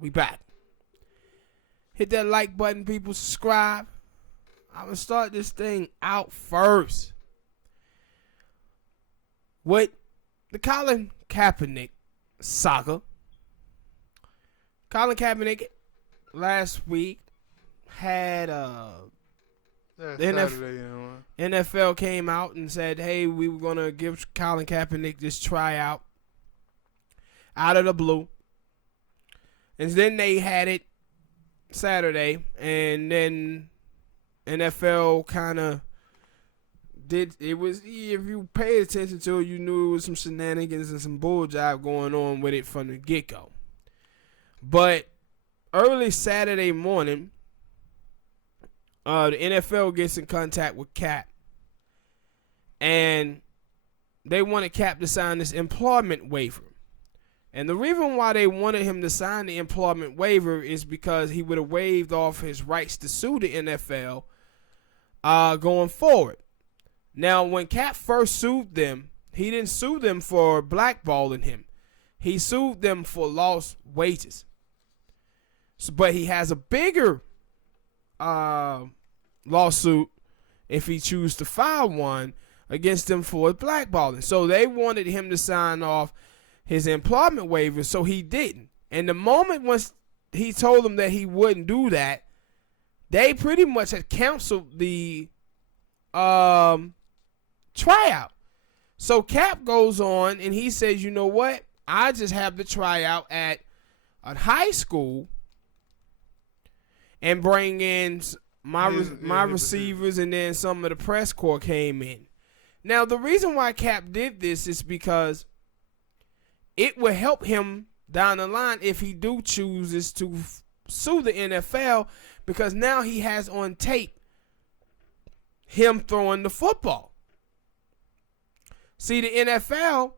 We back. Hit that like button, people. Subscribe. I'm going to start this thing out first with the Colin Kaepernick saga. Colin Kaepernick last week had the NFL came out and said, hey, we were going to give Colin Kaepernick this tryout out of the blue. And then they had it Saturday, and then NFL kind of did, it was, if you paid attention to it, you knew it was some shenanigans and some bull jive going on with it from the get-go. But early Saturday morning, the NFL gets in contact with Cap, and they wanted Cap to sign this employment waiver. And the reason why they wanted him to sign the employment waiver is because he would have waived off his rights to sue the NFL going forward. Now, when Cap first sued them, he didn't sue them for blackballing him. He sued them for lost wages. So, but he has a bigger lawsuit if he chooses to file one against them for blackballing. So they wanted him to sign off his employment waiver, so he didn't. And the moment once he told them that he wouldn't do that, they pretty much had canceled the tryout. So Cap goes on and he says, you know what? I just have the tryout at a high school and bring in my receivers, and then some of the press corps came in. Now, the reason why Cap did this is because it will help him down the line if he do chooses to sue the NFL, because now he has on tape him throwing the football. See, the NFL,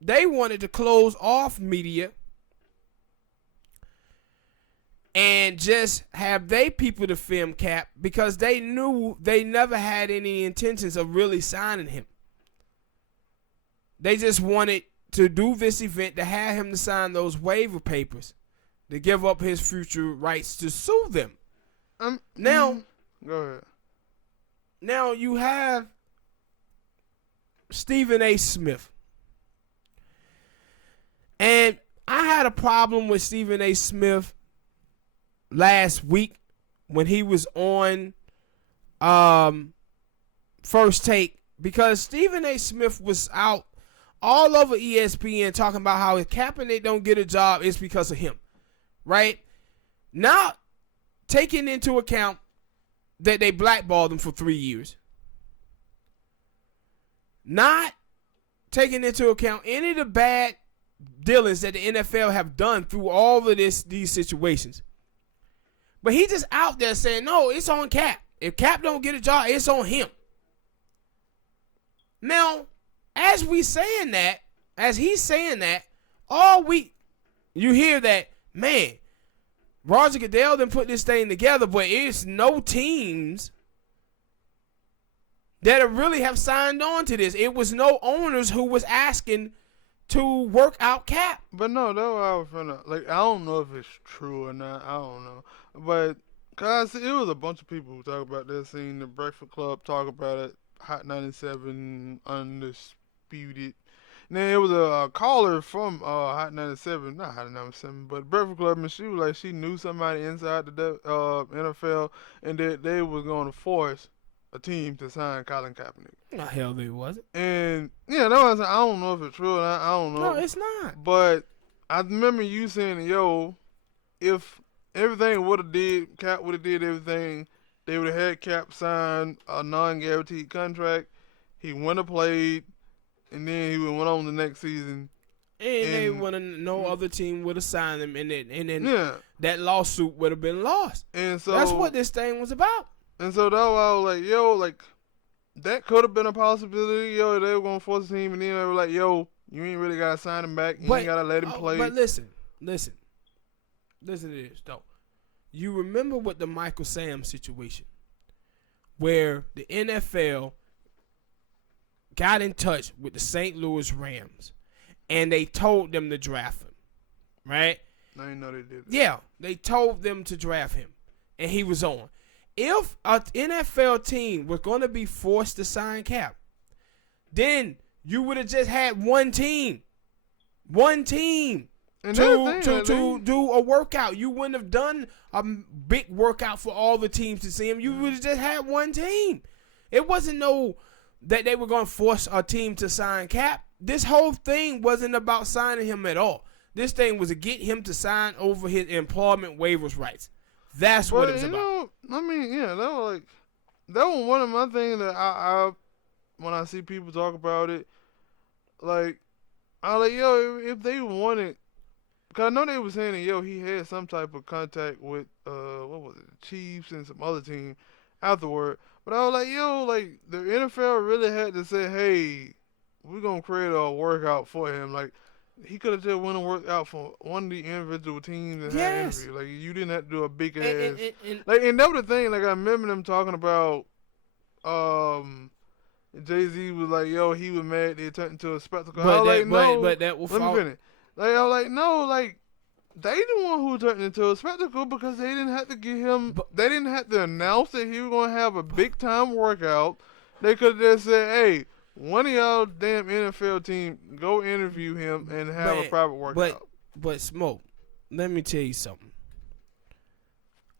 they wanted to close off media and just have they people to film Cap, because they knew they never had any intentions of really signing him. They just wanted to do this event to have him to sign those waiver papers to give up his future rights to sue them. Now, go ahead. Now you have Stephen A. Smith. And I had a problem with Stephen A. Smith last week when he was on First Take, because Stephen A. Smith was out all over ESPN talking about how if Kaepernick don't get a job, it's because of him, right? Not taking into account that they blackballed him for 3 years. Not taking into account any of the bad dealings that the NFL have done through all of these situations. But he just out there saying, no, it's on Cap. If Cap don't get a job, it's on him. Now, as he's saying that, all week, you hear that, man, Roger Goodell done put this thing together, but it's no teams that really have signed on to this. It was no owners who was asking to work out Cap. But no, that was I was finna, I don't know if it's true or not. I don't know. But, guys, it was a bunch of people who talk about this, seen the Breakfast Club talk about it, Hot 97, Undisputed. Then it was a caller from Hot 97, not Hot 97, but Breakfast Club, and she was like, she knew somebody inside the NFL, and that they was going to force a team to sign Colin Kaepernick. No, hell they wasn't. And, yeah, that was, I don't know if it's true or not. I don't know. No, it's not. But I remember you saying, yo, if everything Cap would have did everything, they would have had Cap sign a non-guaranteed contract. He wouldn't have played, and then he would have went on the next season. And no other team would have signed him, and then that lawsuit would have been lost. And so that's what this thing was about. And so that I was like, yo, that could have been a possibility. Yo, they were going to force the team, and then they were like, yo, you ain't really got to sign him back. You ain't got to let him play. But listen to this, though. You remember what the Michael Sam situation, where the NFL got in touch with the St. Louis Rams, and they told them to draft him, right? I didn't know they did it. Yeah, they told them to draft him, and he was on. If an NFL team was going to be forced to sign Cap, then you would have just had one team and to do a workout. You wouldn't have done a big workout for all the teams to see him. You would have just had one team. It wasn't that they were going to force a team to sign Cap. This whole thing wasn't about signing him at all. This thing was to get him to sign over his employment waivers rights. That's what it was about. I mean, yeah, that was one of my things that I when I see people talk about it, like, I like, yo, if they wanted, because I know they were saying that, yo, he had some type of contact with, what was it, the Chiefs and some other team afterward. But I was like, yo, like, the NFL really had to say, hey, we're going to create a workout for him. Like, he could have just went and worked out for one of the individual teams and had an interview. Like, you didn't have to do a big ass. And that was the thing. Like, I remember them talking about, Jay-Z was like, yo, he was mad they turned into a spectacle. But that will let me finish. Like, I was like, no, like, they the one who turned into a spectacle because they didn't have to get him. They didn't have to announce that he was going to have a big time workout. They could have just said, hey, one of y'all damn NFL team go interview him and have a private workout. But Smoke, let me tell you something.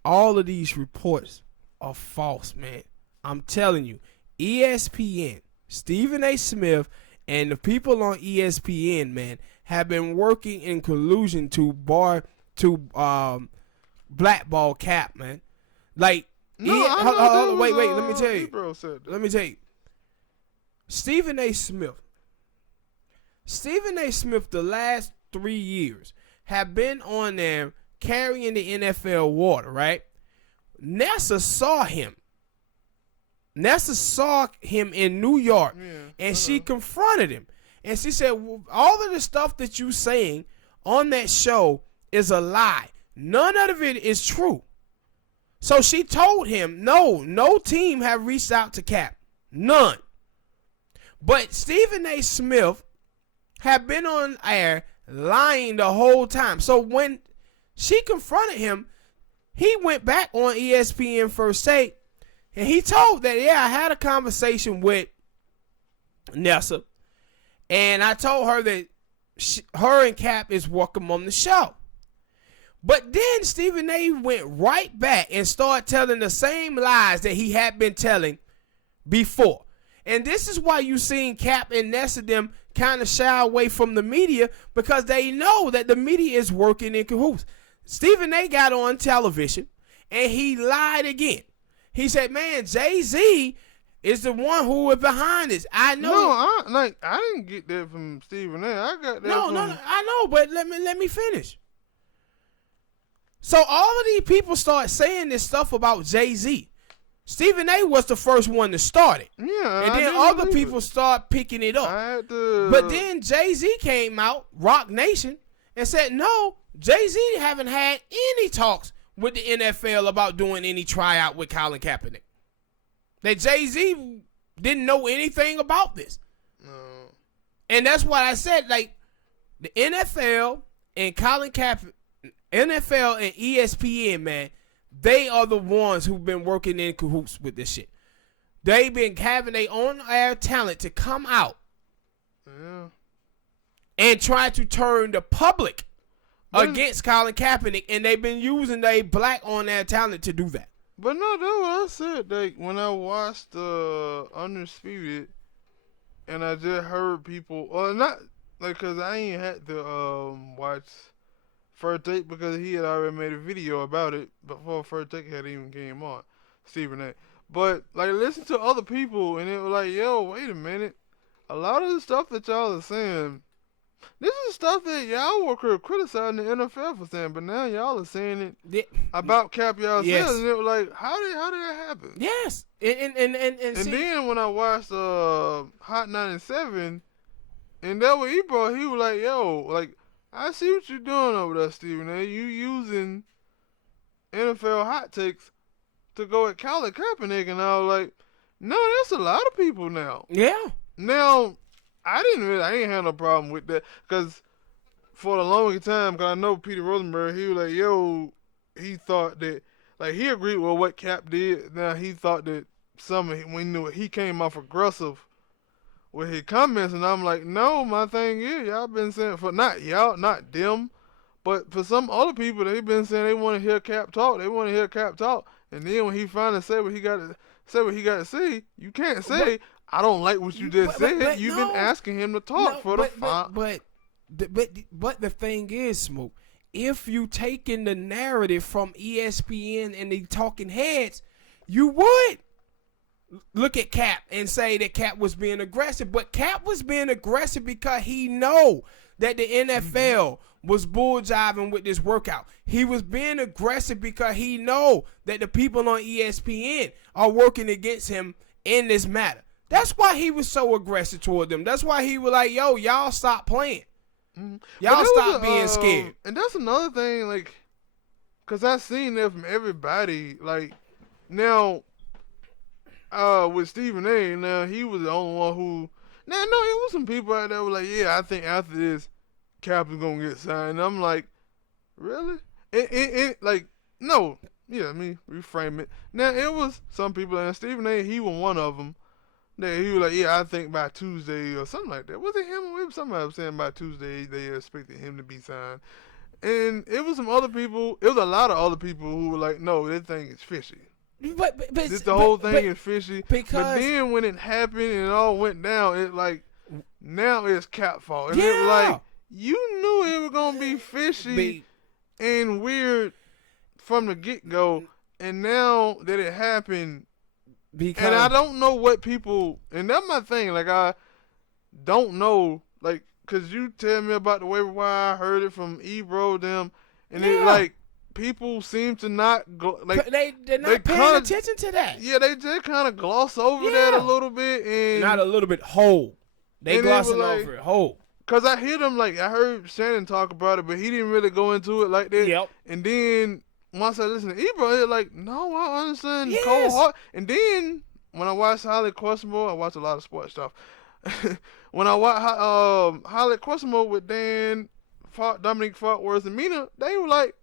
All of these reports are false, man. I'm telling you, ESPN, Stephen A. Smith, and the people on ESPN, man, have been working in collusion to blackball Cap, man. Like, wait, let me tell you. Let me tell you. Stephen A. Smith, the last 3 years have been on there carrying the NFL water, right? Nessa saw him in New York, and she confronted him. And she said, well, all of the stuff that you saying on that show is a lie. None of it is true. So she told him, no team have reached out to Cap. None. But Stephen A. Smith had been on air lying the whole time. So when she confronted him, he went back on ESPN First Take, and he told that, I had a conversation with Nessa, and I told her that her and Cap is welcome on the show. But then Stephen A. went right back and started telling the same lies that he had been telling before. And this is why you seen Cap and Nessa them kind of shy away from the media, because they know that the media is working in cahoots. Stephen A. got on television and he lied again. He said, man, Jay-Z is the one who was behind this. I know. No, I didn't get that from Stephen A. I got that from... No, I know, but let me finish. So all of these people start saying this stuff about Jay-Z. Stephen A. was the first one to start it. Yeah, and then other people start picking it up. But then Jay-Z came out, Rock Nation, and said, no, Jay-Z haven't had any talks with the NFL about doing any tryout with Colin Kaepernick. That Jay-Z didn't know anything about this. No. And that's why I said, like, the NFL and Colin Kaepernick, NFL and ESPN, man, they are the ones who've been working in cahoots with this shit. They've been having their own air talent to come out and try to turn the public against Colin Kaepernick, and they've been using their black on air talent to do that. But no, that's what I said. Like, when I watched Undisputed, and I just heard people, or not, like, because I ain't had to watch First Take because he had already made a video about it before First Take had even came on, Stephen A. But, like, listen to other people, and it was like, yo, wait a minute. A lot of the stuff that y'all are saying, this is stuff that y'all were criticizing the NFL for saying, but now y'all are saying it about Cap y'all said, and it was like, how did that happen? Yes. And then when I watched Hot 97, and that what he brought, he was like, yo, like, I see what you're doing over there, Stephen A. You using NFL hot takes to go at Colin Kaepernick, and I was like, no, that's a lot of people now. Yeah. Now, I ain't had no problem with that, because for the longest time, because I know Peter Rosenberg, he was like, yo, he thought that, like, he agreed with what Cap did. Now, he thought that when he came off aggressive with his comments, and I'm like, no, my thing is, y'all been saying, for not y'all, not them, but for some other people, they've been saying they want to hear Cap talk. They want to hear Cap talk. And then when he finally say what he got to say, you can't say, I don't like what you just said. You've been asking him to talk for the fight. But the thing is, Smoke, if you taking the narrative from ESPN and the talking heads, you would look at Cap and say that Cap was being aggressive. But Cap was being aggressive because he know that the NFL was bull-jiving with this workout. He was being aggressive because he know that the people on ESPN are working against him in this matter. That's why he was so aggressive toward them. That's why he was like, yo, y'all stop playing. Y'all stop being scared. And that's another thing, like, because I've seen that from everybody. Like, now, with Stephen A., now, he was the only one who, now, no, it was some people out there who were like, yeah, I think after this, Cap is going to get signed. And I'm like, really? Like, no. Yeah, I mean, reframe it. Now, it was some people, and Stephen A., he was one of them. That he was like, yeah, I think by Tuesday or something like that. Was it him or somebody was saying by Tuesday they expected him to be signed? And it was some other people. It was a lot of other people who were like, no, this thing is fishy. But the whole thing is fishy. But then when it happened and it all went down, it like, now it's Cap fault. And it was like, you knew it was going to be fishy and weird from the get-go. And now that it happened, and I don't know what people, and that's my thing, like, I don't know, like, because you tell me about the waiver wire, I heard it from Ebro, them, and it, like, people seem to not, like, they're not paying attention to that. Yeah, they just kind of gloss over that a little bit. And not a little bit, whole. They glossing over it, whole. Because I hear them, like, I heard Shannon talk about it, but he didn't really go into it like that. Yep. And then once I listened to Ebro, it's like, no, I understand cold heart. And then when I watched Highly Questionable, I watch a lot of sports stuff. When I watched Highly Questionable with Dominique Fartworth and Mina, they were like,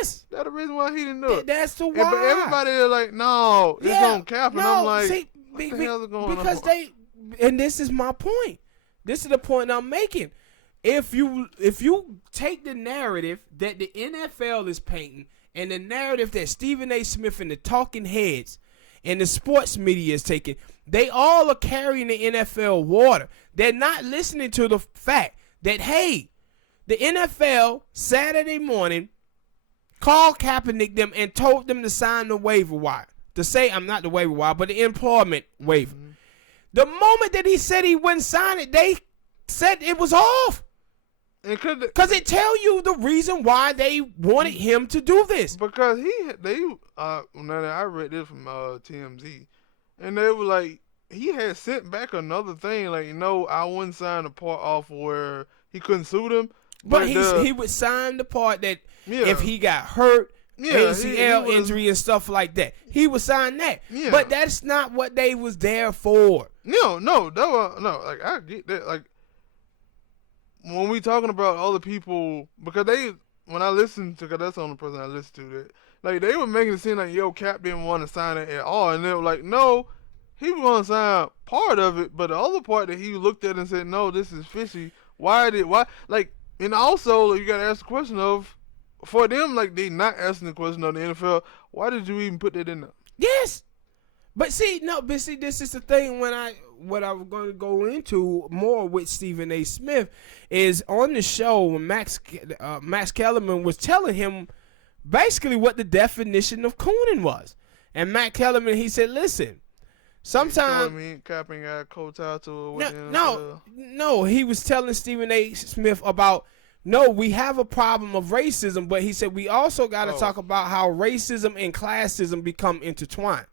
that's the reason why he didn't do it. That's the why. But everybody is like, no, it's on Cap. And I'm like, what the hell is going on? Because and this is my point. This is the point I'm making. If you take the narrative that the NFL is painting and the narrative that Stephen A. Smith and the talking heads and the sports media is taking, they all are carrying the NFL water. They're not listening to the fact that, hey, the NFL Saturday morning called Kaepernick them and told them to sign the waiver wire. To say, I'm not the waiver wire, but the employment waiver. Mm-hmm. The moment that he said he wouldn't sign it, they said it was off. Because it tell you the reason why they wanted him to do this. Because I read this from TMZ, and they were like, he had sent back another thing, like, I wouldn't sign the part off where he couldn't sue them. But he would sign the part that if he got hurt, ACL injury and stuff like that, he would sign that. Yeah. But that's not what they was there for. No, like, I get that, like, when we talking about other people, because when I listened to, because that's the only person I listened to, that, like, they were making it seem like, Cap didn't want to sign it at all, and they were like, no, he was going to sign part of it, but the other part that he looked at and said, no, this is fishy, why, like, and also, you got to ask the question of, for them, like, they not asking the question of the NFL, why did you even put that in there? Yes, but see, this is the thing what I'm going to go into more with Stephen A. Smith is on the show when Max Kellerman was telling him basically what the definition of cooning was. And Matt Kellerman, he said, listen, sometimes... No, he was telling Stephen A. Smith about, we have a problem of racism, but he said we also got to talk about how racism and classism become intertwined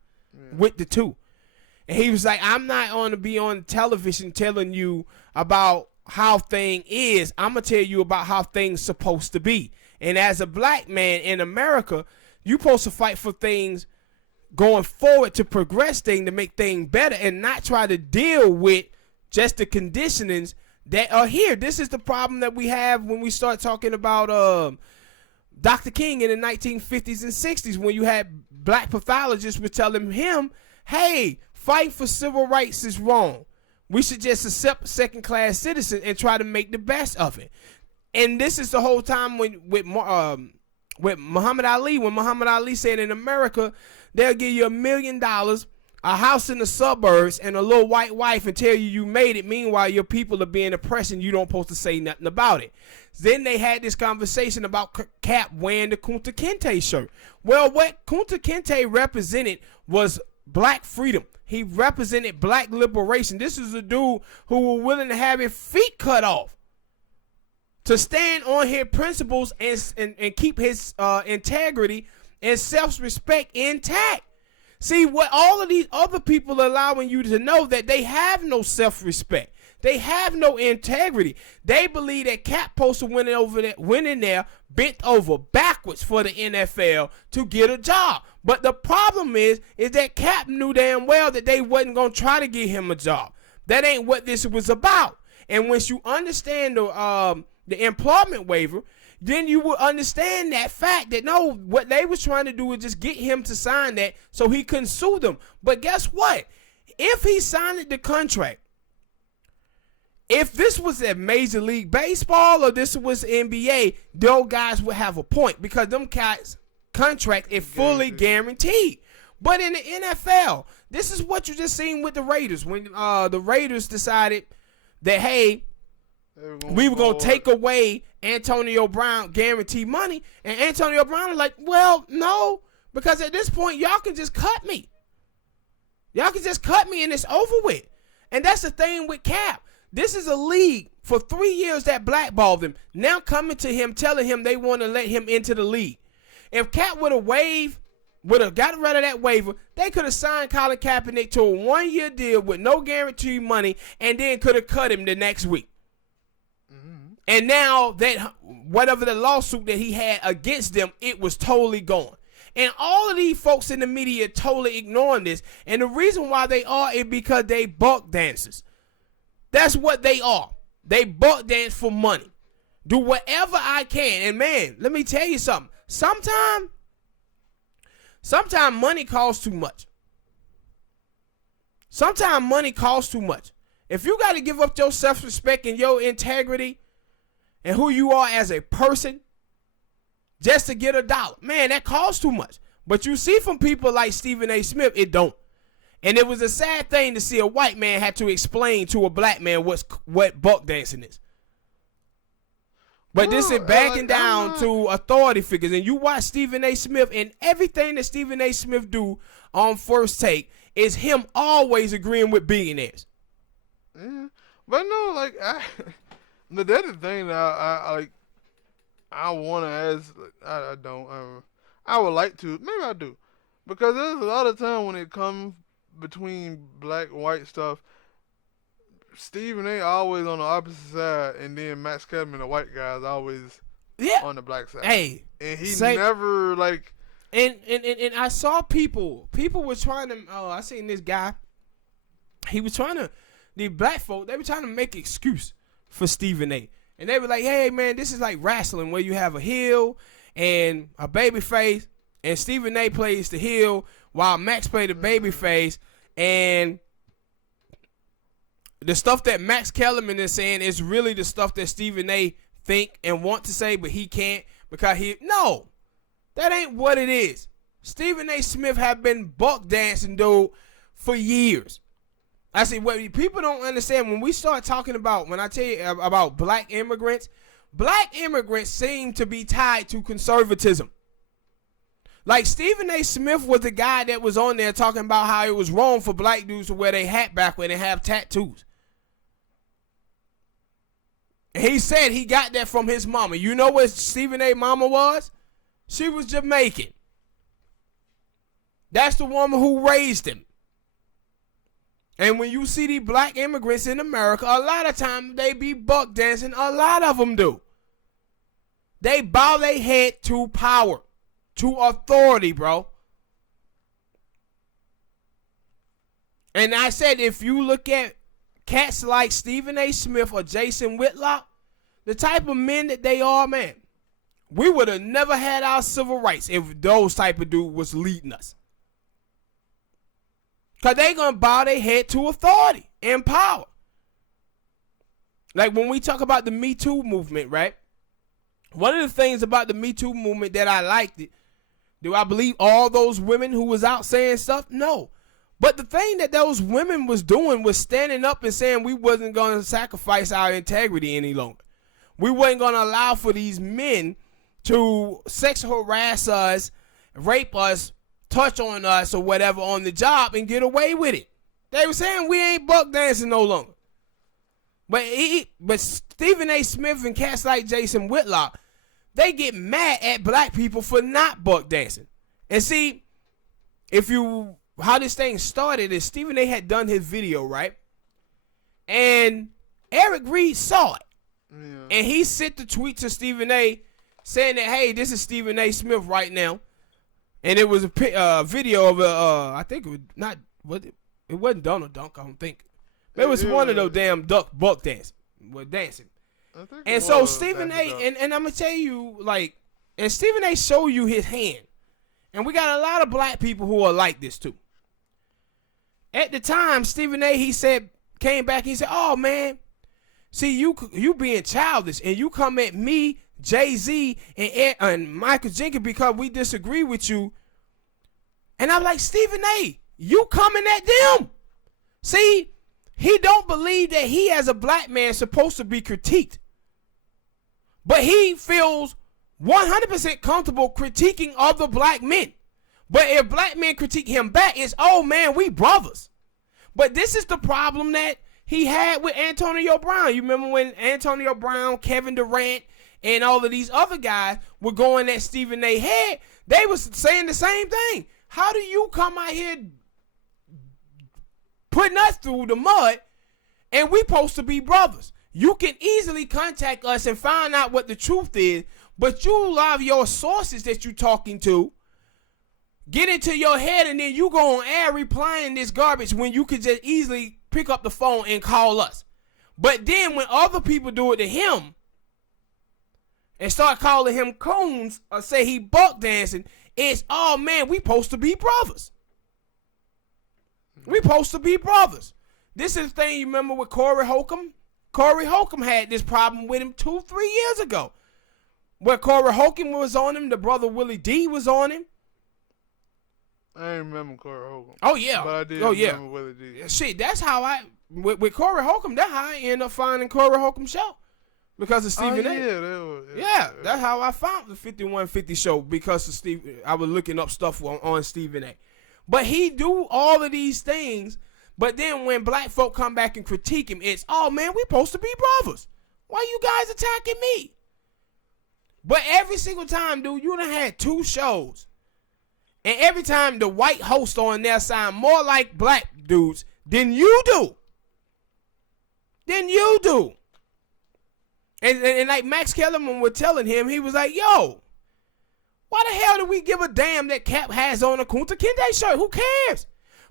with the two. And he was like, I'm not going to be on television telling you about how thing is. I'm going to tell you about how things supposed to be. And as a black man in America, you're supposed to fight for things going forward to progress things, to make things better, and not try to deal with just the conditionings that are here. This is the problem that we have when we start talking about Dr. King in the 1950s and 60s, when you had black pathologists were telling him, hey, fight for civil rights is wrong. We should just accept second-class citizens and try to make the best of it. And this is the whole time with Muhammad Ali, when Muhammad Ali said in America, they'll give you $1 million, a house in the suburbs, and a little white wife and tell you made it. Meanwhile, your people are being oppressed and you don't supposed to say nothing about it. Then they had this conversation about Cap wearing the Kunta Kinte shirt. Well, what Kunta Kinte represented was black freedom. He represented black liberation. This is a dude who was willing to have his feet cut off to stand on his principles and keep his integrity and self-respect intact. See, what all of these other people are allowing you to know, that they have no self-respect. They have no integrity. They believe that Cap Poster went in there, bent over backwards for the NFL to get a job. But the problem is that Cap knew damn well that they wasn't going to try to get him a job. That ain't what this was about. And once you understand the employment waiver, then you will understand that fact that no, what they was trying to do was just get him to sign that so he couldn't sue them. But guess what? If he signed the contract, if this was at Major League Baseball or this was NBA, those guys would have a point, because them guys' contract is fully guaranteed. But in the NFL, this is what you just seen with the Raiders. When the Raiders decided that, hey, we were going to take away Antonio Brown guaranteed money. And Antonio Brown was like, well, no, because at this point, y'all can just cut me. Y'all can just cut me and it's over with. And that's the thing with Cap. This is a league for 3 years that blackballed him. Now coming to him, telling him they want to let him into the league. If Cap would have got rid of that waiver, they could have signed Colin Kaepernick to a 1-year deal with no guaranteed money, and then could have cut him the next week. And now that whatever the lawsuit that he had against them, it was totally gone. And all of these folks in the media are totally ignoring this. And the reason why they are is because they buck dancers. That's what they are. They buck dance for money. Do whatever I can. And man, let me tell you something. Sometimes money costs too much. Sometimes money costs too much. If you got to give up your self-respect and your integrity and who you are as a person just to get $1, man, that costs too much. But you see from people like Stephen A. Smith, it don't. And it was a sad thing to see a white man have to explain to a black man what buck dancing is. But this is backing down to authority figures. And you watch Stephen A. Smith, and everything that Stephen A. Smith do on First Take is him always agreeing with billionaires. Yeah. But no, but that's the thing that I want to ask. I don't. I would like to. Maybe I do. Because there's a lot of time when it comes between black and white stuff, Stephen A. always on the opposite side, and then Max Kellerman, the white guy, is always on the black side. Hey, and he never And I saw people were trying to. I seen this guy. He was trying to. The black folk, they were trying to make an excuse for Stephen A. And they were like, hey man, this is like wrestling where you have a heel and a baby face, and Stephen A. plays the heel while Max played the baby face. And the stuff that Max Kellerman is saying is really the stuff that Stephen A. think and want to say, but he can't because no, that ain't what it is. Stephen A. Smith have been buck dancing, dude, for years. I see what people don't understand when we start talking about, when I tell you about black immigrants seem to be tied to conservatism. Like Stephen A. Smith was the guy that was on there talking about how it was wrong for black dudes to wear their hat backward and have tattoos. And he said he got that from his mama. You know what Stephen A. mama was? She was Jamaican. That's the woman who raised him. And when you see the black immigrants in America, a lot of times they be buck dancing. A lot of them do. They bow their head to power, to authority, bro. And I said, if you look at cats like Stephen A. Smith or Jason Whitlock, the type of men that they are, man, we would have never had our civil rights if those type of dude was leading us. Because they going to bow their head to authority and power. Like when we talk about the Me Too movement, right? One of the things about the Me Too movement that I liked it, do I believe all those women who was out saying stuff? No. But the thing that those women was doing was standing up and saying we wasn't going to sacrifice our integrity any longer. We wasn't going to allow for these men to sexual harass us, rape us, touch on us or whatever on the job and get away with it. They were saying we ain't buck dancing no longer. But Stephen A. Smith and cats like Jason Whitlock, they get mad at black people for not buck dancing. And see, how this thing started is Stephen A. had done his video, right? And Eric Reed saw it. Yeah. And he sent the tweet to Stephen A. saying that, hey, this is Stephen A. Smith right now. And it was a video of I think it was it wasn't Donald Duck, I don't think. But it was one of those damn buck dancing. And so Stephen A. and I'm going to tell you, like, and Stephen A. show you his hand. And we got a lot of black people who are like this too. At the time, Stephen A. came back and he said, oh man, see you being childish and you come at me, Jay-Z and Michael Jenkins because we disagree with you. And I'm like, Stephen A., you coming at them. See, he don't believe that he as a black man is supposed to be critiqued. But he feels 100% comfortable critiquing other black men. But if black men critique him back, it's, oh man, we brothers. But this is the problem that he had with Antonio Brown. You remember when Antonio Brown, Kevin Durant, and all of these other guys were going at Stephen A. head, they was saying the same thing. How do you come out here putting us through the mud and we supposed to be brothers? You can easily contact us and find out what the truth is, but you allow your sources that you talking to get into your head and then you go on air replying this garbage when you could just easily pick up the phone and call us. But then when other people do it to him, and start calling him coons or say he buck dancing, it's, oh man, we supposed to be brothers. We supposed to be brothers. This is the thing you remember with Corey Holcomb? Corey Holcomb had this problem with him 2-3 years ago. Where Corey Holcomb was on him, the brother Willie D was on him. I ain't remember Corey Holcomb. Oh yeah. But I did remember Willie D. Shit, that's how with Corey Holcomb, that's how I ended up finding Corey Holcomb's show. Because of Stephen A. Yeah, that's how I found the 5150 show, because of Steve. I was looking up stuff on Stephen A. But he do all of these things, but then when black folk come back and critique him, it's, oh man, we supposed to be brothers. Why you guys attacking me? But every single time, dude, you done had 2 shows. And every time the white host on there sound more like black dudes than you do. And like Max Kellerman was telling him, he was like, yo, why the hell do we give a damn that Cap has on a Kunta Kinte shirt? Who cares?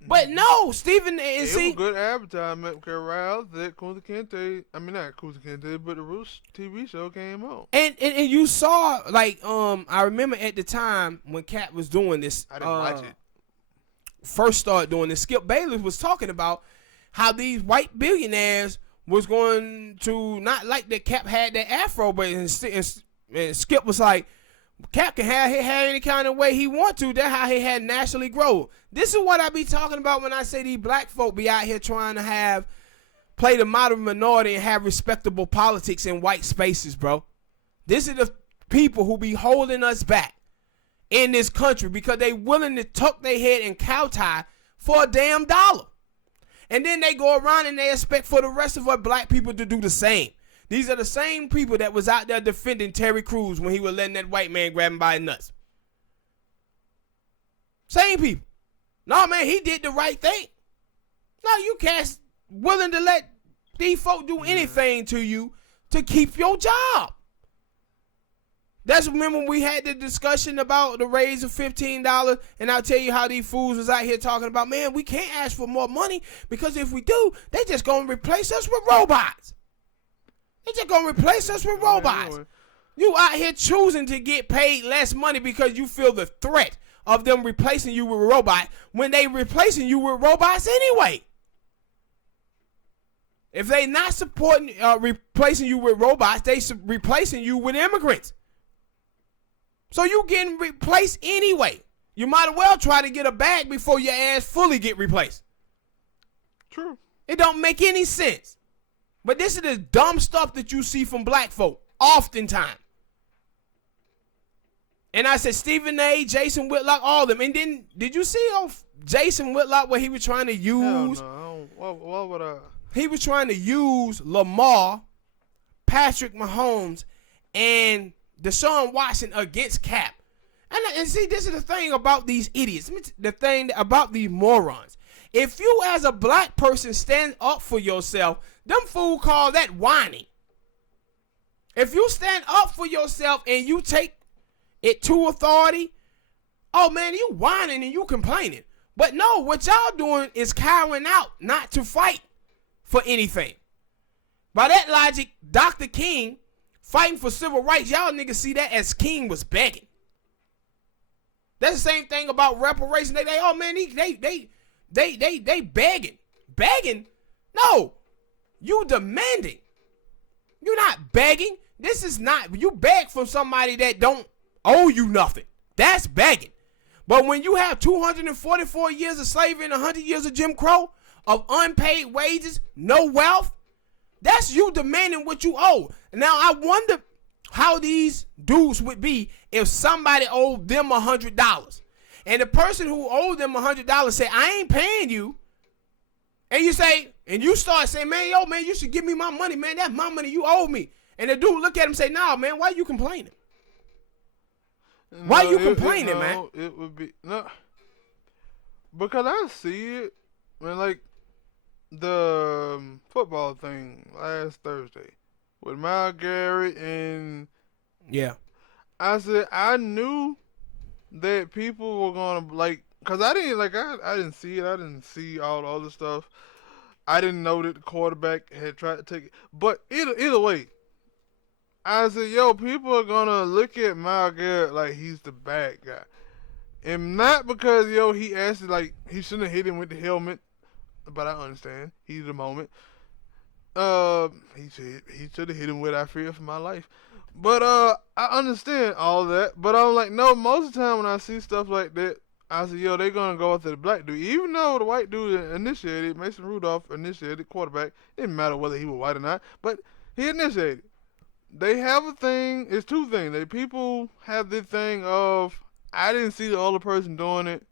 But no, Stephen, and see, it was good advertisement because that Kunta Kinte, I mean not Kunta Kinte, but the Roots TV show came on. And you saw, like, I remember at the time when Cap was doing this, I didn't watch it. First started doing this, Skip Bayless was talking about how these white billionaires was going to not like that Cap had that afro, but and Skip was like, Cap can have any kind of way he want to. That's how he had naturally grow. This is what I be talking about when I say these black folk be out here trying to play the modern minority and have respectable politics in white spaces, bro. This is the people who be holding us back in this country because they willing to tuck their head and cow tie for a damn dollar. And then they go around and they expect for the rest of us black people to do the same. These are the same people that was out there defending Terry Crews when he was letting that white man grab him by the nuts. Same people. No, man, he did the right thing. No, you cats willing to let these folk do anything to you to keep your job. That's remember when we had the discussion about the raise of $15, and I'll tell you how these fools was out here talking about, man, we can't ask for more money because if we do, they just gonna replace us with robots. They just gonna replace us with robots. You out here choosing to get paid less money because you feel the threat of them replacing you with a robot when they replacing you with robots anyway. If they not supporting replacing you with robots, they replacing you with immigrants. So you getting replaced anyway. You might as well try to get a bag before your ass fully get replaced. True. It don't make any sense. But this is the dumb stuff that you see from black folk oftentimes. And I said Stephen A., Jason Whitlock, all of them. And then, did you see Jason Whitlock where he was trying to use? Hell no. What would I? He was trying to use Lamar, Patrick Mahomes, and Deshaun Watson against Cap. And see, this is the thing about these idiots. The thing about these morons. If you as a black person stand up for yourself, them fool call that whining. If you stand up for yourself and you take it to authority, oh man, you whining and you complaining. But no, what y'all doing is cowering out not to fight for anything. By that logic, Dr. King fighting for civil rights, y'all niggas see that as King was begging. That's the same thing about reparations. They oh man, they begging. Begging? No. You demanding. You're not begging. This is not, you beg from somebody that don't owe you nothing. That's begging. But when you have 244 years of slavery and 100 years of Jim Crow, of unpaid wages, no wealth, that's you demanding what you owe. Now, I wonder how these dudes would be if somebody owed them $100. And the person who owed them $100 say, I ain't paying you. And you say, and you start saying, man, yo, man, you should give me my money, man. That's my money. You owe me. And the dude look at him and say, nah, man, why you complaining? Why you complaining, man? It would be, no. Because I see it, man, like the football thing last Thursday with Myles Garrett and yeah. I said, I knew that people were going to, like, because I didn't see it. I didn't see all the other stuff. I didn't know that the quarterback had tried to take it. But either way, I said, yo, people are going to look at Myles Garrett like he's the bad guy. And not because, yo, he actually, like, he shouldn't have hit him with the helmet. But I understand. He's the moment. He should have hit him with I fear for my life. But I understand all that. But I'm like, no, most of the time when I see stuff like that, I say, yo, they're going to go after the black dude. Even though the white dude initiated, Mason Rudolph initiated quarterback. It didn't matter whether he was white or not. But he initiated. They have a thing. It's two things. People have this thing of, I didn't see the other person doing it.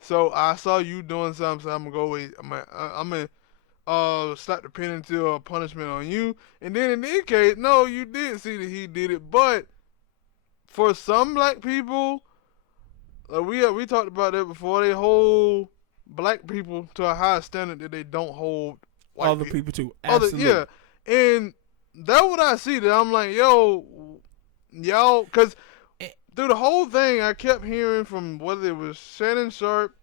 So I saw you doing something, so I'm going to go away. I'm going to slap the penalty or punishment on you. And then in this case, no, you did see that he did it. But for some black people, we talked about that before, they hold black people to a higher standard that they don't hold white other people too. Absolutely. Yeah. And that's what I see, that I'm like, yo, y'all, because through the whole thing, I kept hearing from whether it was Shannon Sharp,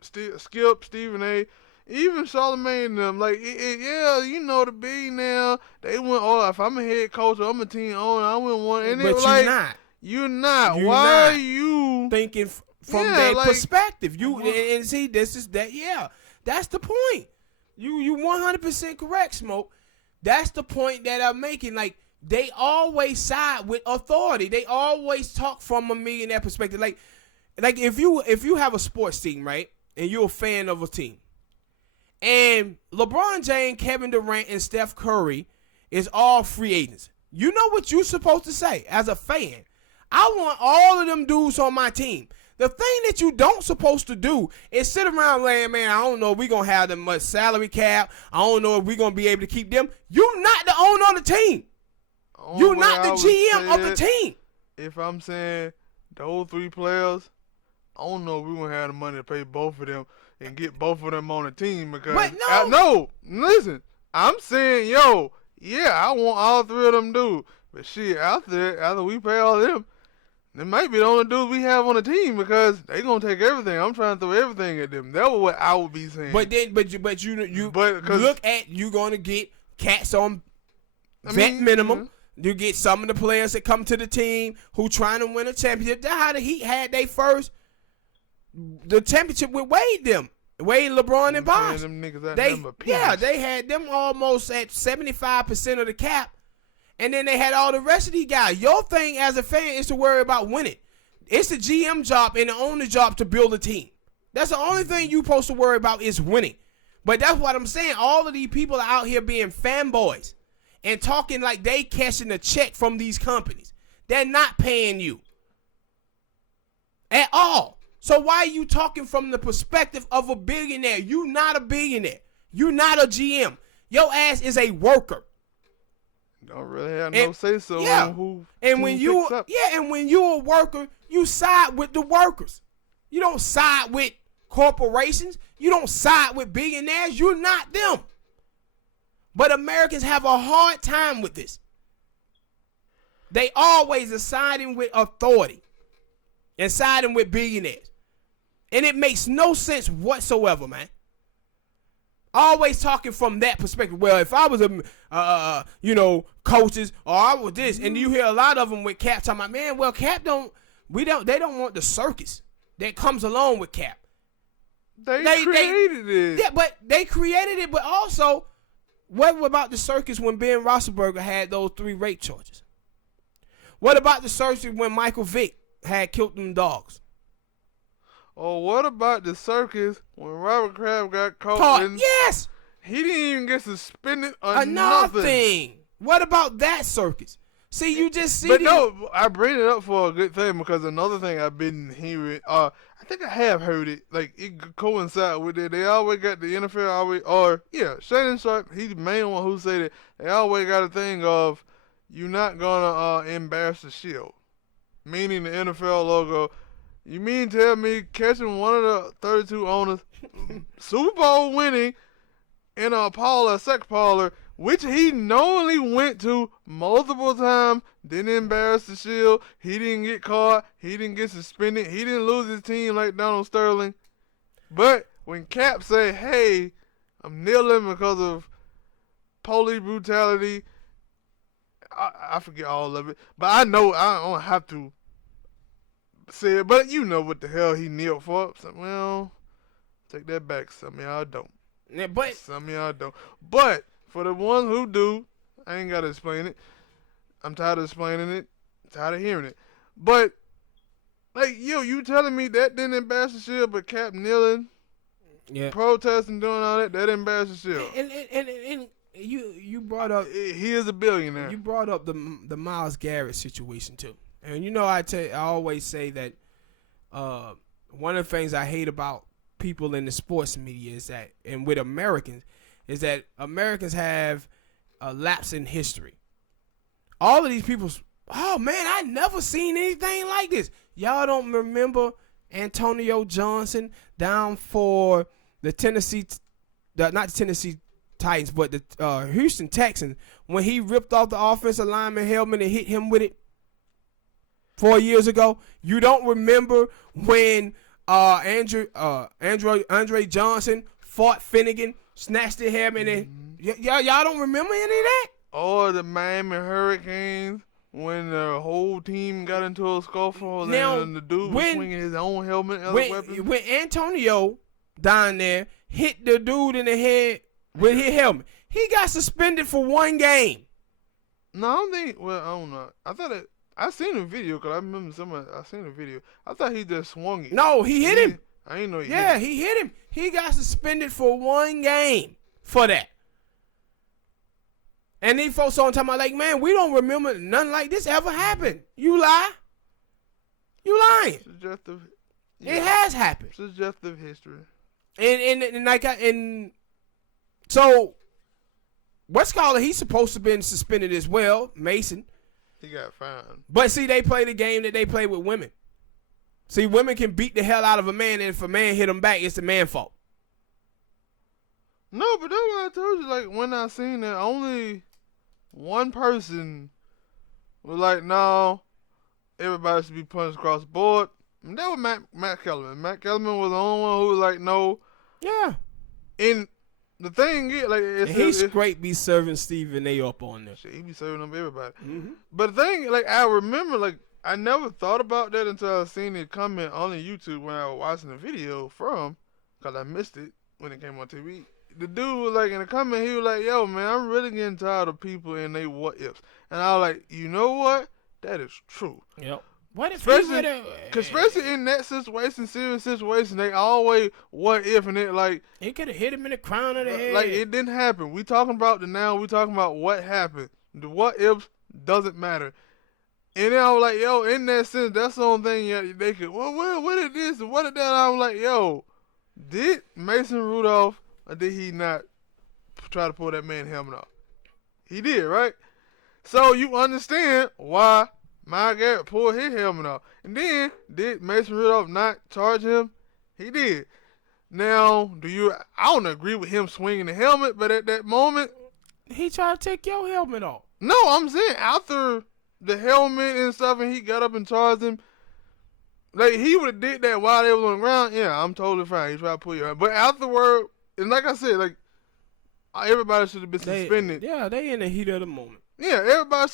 Skip, Stephen A., even Charlamagne and them, like, yeah, you know the big now. They went, oh, if I'm a head coach or I'm a team owner, I wouldn't want. And but you're not. Why are you thinking from that perspective? And see, this is that. Yeah, that's the point. You 100% correct, Smoke. That's the point that I'm making. Like, they always side with authority. They always talk from a millionaire perspective. Like if you have a sports team, right, and you're a fan of a team, and LeBron James, Kevin Durant, and Steph Curry is all free agents, you know what you're supposed to say as a fan? I want all of them dudes on my team. The thing that you don't supposed to do is sit around laying, man, I don't know if we're going to have them much salary cap. I don't know if we're going to be able to keep them. You're not the owner of the team. You're not the GM of the team. If I'm saying those three players, I don't know if we're going to have the money to pay both of them and get both of them on the team. Because but no. Listen, I'm saying, yo, yeah, I want all three of them dudes. But shit, after we pay all them, they might be the only dudes we have on the team because they gonna take everything. I'm trying to throw everything at them. That was what I would be saying. But you look at you gonna get cats on vet minimum. Yeah. You get some of the players that come to the team who trying to win a championship. That's how the Heat had the championship with Wade, LeBron, and Bosh. They had them almost at 75% of the cap. And then they had all the rest of these guys. Your thing as a fan is to worry about winning. It's the GM job and the owner job to build a team. That's the only thing you're supposed to worry about is winning. But that's what I'm saying. All of these people are out here being fanboys and talking like they cashing a check from these companies. They're not paying you at all. So why are you talking from the perspective of a billionaire? You're not a billionaire. You're not a GM. Your ass is a worker. Don't really have no say so on who. And when you're a worker, you side with the workers. You don't side with corporations. You don't side with billionaires. You're not them. But Americans have a hard time with this. They always are siding with authority and siding with billionaires. And it makes no sense whatsoever, man. Always talking from that perspective. Well, if I was coaches or I was this, and you hear a lot of them with Cap talking about, man, well, Cap they don't want the circus that comes along with Cap. They created it. Yeah, but they created it, but also, what about the circus when Ben Roethlisberger had those 3 rape charges? What about the circus when Michael Vick had killed them dogs? Or what about the circus when Robert Kraft got caught? Yes! He didn't even get suspended or nothing. What about that circus? See, you just see. But no, I bring it up for a good thing because another thing I've been hearing, I think I have heard it, like it coincide with it. They always got the NFL Shannon Sharp, he's the main one who said it. They always got a thing of you're not gonna embarrass the shield, meaning the NFL logo. You mean tell me catching one of the 32 owners, Super Bowl winning, in a sex parlor, which he knowingly went to multiple times, didn't embarrass the shield, he didn't get caught, he didn't get suspended, he didn't lose his team like Donald Sterling. But when Cap said, hey, I'm kneeling because of police brutality, I forget all of it, but I know I don't have to say it, but you know what the hell he kneeled for. So, well, take that back. Some of y'all don't. Yeah, but some of y'all don't. But for the ones who do, I ain't gotta explain it. I'm tired of explaining it. Tired of hearing it. But like you telling me that didn't embarrass the shield, but Cap kneeling, protesting, doing all that embarrassed the shield. And you brought up he is a billionaire. You brought up the Myles Garrett situation too. And I always say that one of the things I hate about people in the sports media is that, and with Americans, is that Americans have a lapse in history. All of these people, oh man, I never seen anything like this. Y'all don't remember Antonio Johnson down for the not the Tennessee Titans, but the Houston Texans, when he ripped off the offensive lineman helmet and hit him with it 4 years ago? You don't remember when Andre Johnson fought Finnegan, snatched the helmet, and y'all don't remember any of that? Or the Miami Hurricanes when the whole team got into a scuffle and the dude was swinging his own helmet as a weapon? When Antonio down there hit the dude in the head with his helmet, he got suspended for 1 game. No, I don't think. Well, I don't know. I thought it. I seen a video because I remember I seen a video. I thought he just swung it. No, he hit him. I didn't know he hit him. He hit him. He got suspended for 1 game for that. And these folks on talking about like, man, we don't remember nothing like this ever happened. You lie. You lying. It has happened. Subjective history. And so what's called he's supposed to have been suspended as well, Mason. He got fined. But see, they play the game that they play with women. See, women can beat the hell out of a man, and if a man hit them back, it's the man's fault. No, but that's what I told you. Like, when I seen that, only one person was like, no, everybody should be punished across the board. And that was Matt Kellerman. Matt Kellerman was the only one who was like, no. Yeah. And the thing is, like, he straight be serving Stephen A. up on there. Shit, he be serving up everybody. Mm-hmm. But the thing, like, I remember, like, I never thought about that until I seen it comment on YouTube when I was watching the video from, because I missed it when it came on TV. The dude was like, in the comment, he was like, yo, man, I'm really getting tired of people and they what ifs. And I was like, you know what? That is true. Yep. What if especially in that situation, serious situation, they always what if, and it like it could have hit him in the crown of the head. Like, it didn't happen. We talking about the now. We talking about what happened. The what ifs doesn't matter. And then I was like, yo, in that sense, that's the only thing they could. Well, what did this and what did that? I was like, yo, did Mason Rudolph or did he not try to pull that man's helmet off? He did, right? So you understand why Myles Garrett pulled his helmet off. And then, did Mason Rudolph not charge him? He did. Now, I don't agree with him swinging the helmet, but at that moment, he tried to take your helmet off. No, I'm saying after the helmet and stuff and he got up and charged him, like, he would have did that while they was on the ground, yeah, I'm totally fine. He tried to pull you out. But afterward, and like I said, like, everybody should have been suspended. They in the heat of the moment. Yeah, everybody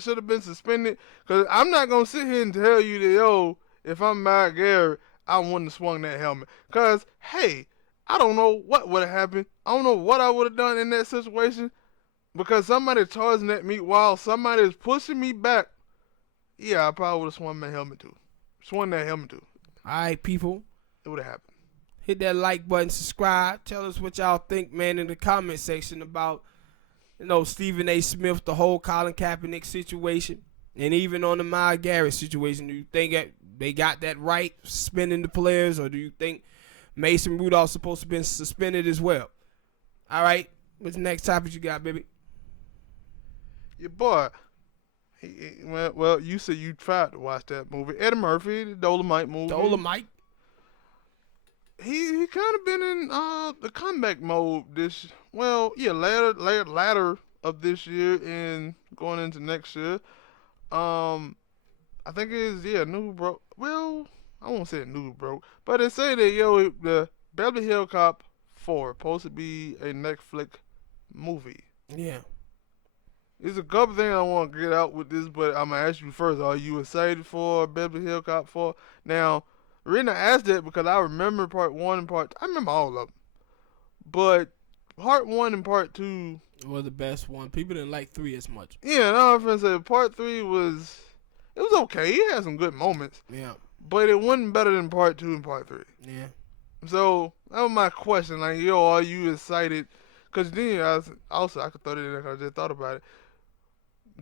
should have been suspended. Because I'm not going to sit here and tell you that, yo, if I'm Myles Garrett, I wouldn't have swung that helmet. Because, hey, I don't know what would have happened. I don't know what I would have done in that situation. Because somebody charging at me while somebody is pushing me back. Yeah, I probably would have swung that helmet too. All right, people. It would have happened. Hit that like button, subscribe. Tell us what y'all think, man, in the comment section about, Stephen A. Smith, the whole Colin Kaepernick situation, and even on the Myles Garrett situation. Do you think that they got that right, suspending the players, or do you think Mason Rudolph's supposed to have been suspended as well? All right, what's the next topic you got, baby? Your boy. Well, you said you tried to watch that movie. Eddie Murphy, the Dolomite movie. Dolomite. He kind of been in the comeback mode latter of this year and going into next year. I think it's new broke. Well, I won't say new broke, but they say that the Beverly Hills Cop 4 supposed to be a Netflix movie. Yeah. There's a couple things I want to get out with this, but I'm going to ask you first. Are you excited for Beverly Hills Cop 4? Now, the reason I asked that because I remember part 1 and part 2. I remember all of them. But part 1 and part 2 were the best one. People didn't like 3 as much. Yeah, no, I'm going to say part 3 was okay. It had some good moments. Yeah. But it wasn't better than part 2 and part 3. Yeah. So, that was my question. Like, are you excited? Because then I could throw it in there because I just thought about it.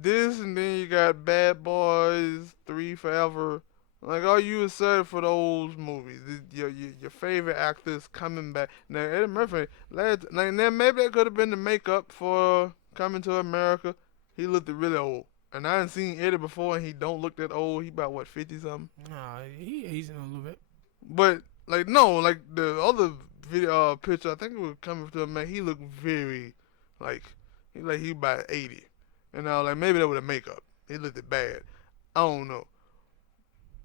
This, and then you got Bad Boys 3 Forever. Like, are you excited for those movies? Your favorite actors coming back. Now, Eddie Murphy, now maybe that could have been the makeup for Coming to America. He looked really old. And I hadn't seen Eddie before, and he don't look that old. He about, 50-something? Nah, he's in a little bit. But, the other video picture, I think it was Coming to America, he looked very, he about 80. And I was like, maybe that was the makeup. He looked bad. I don't know.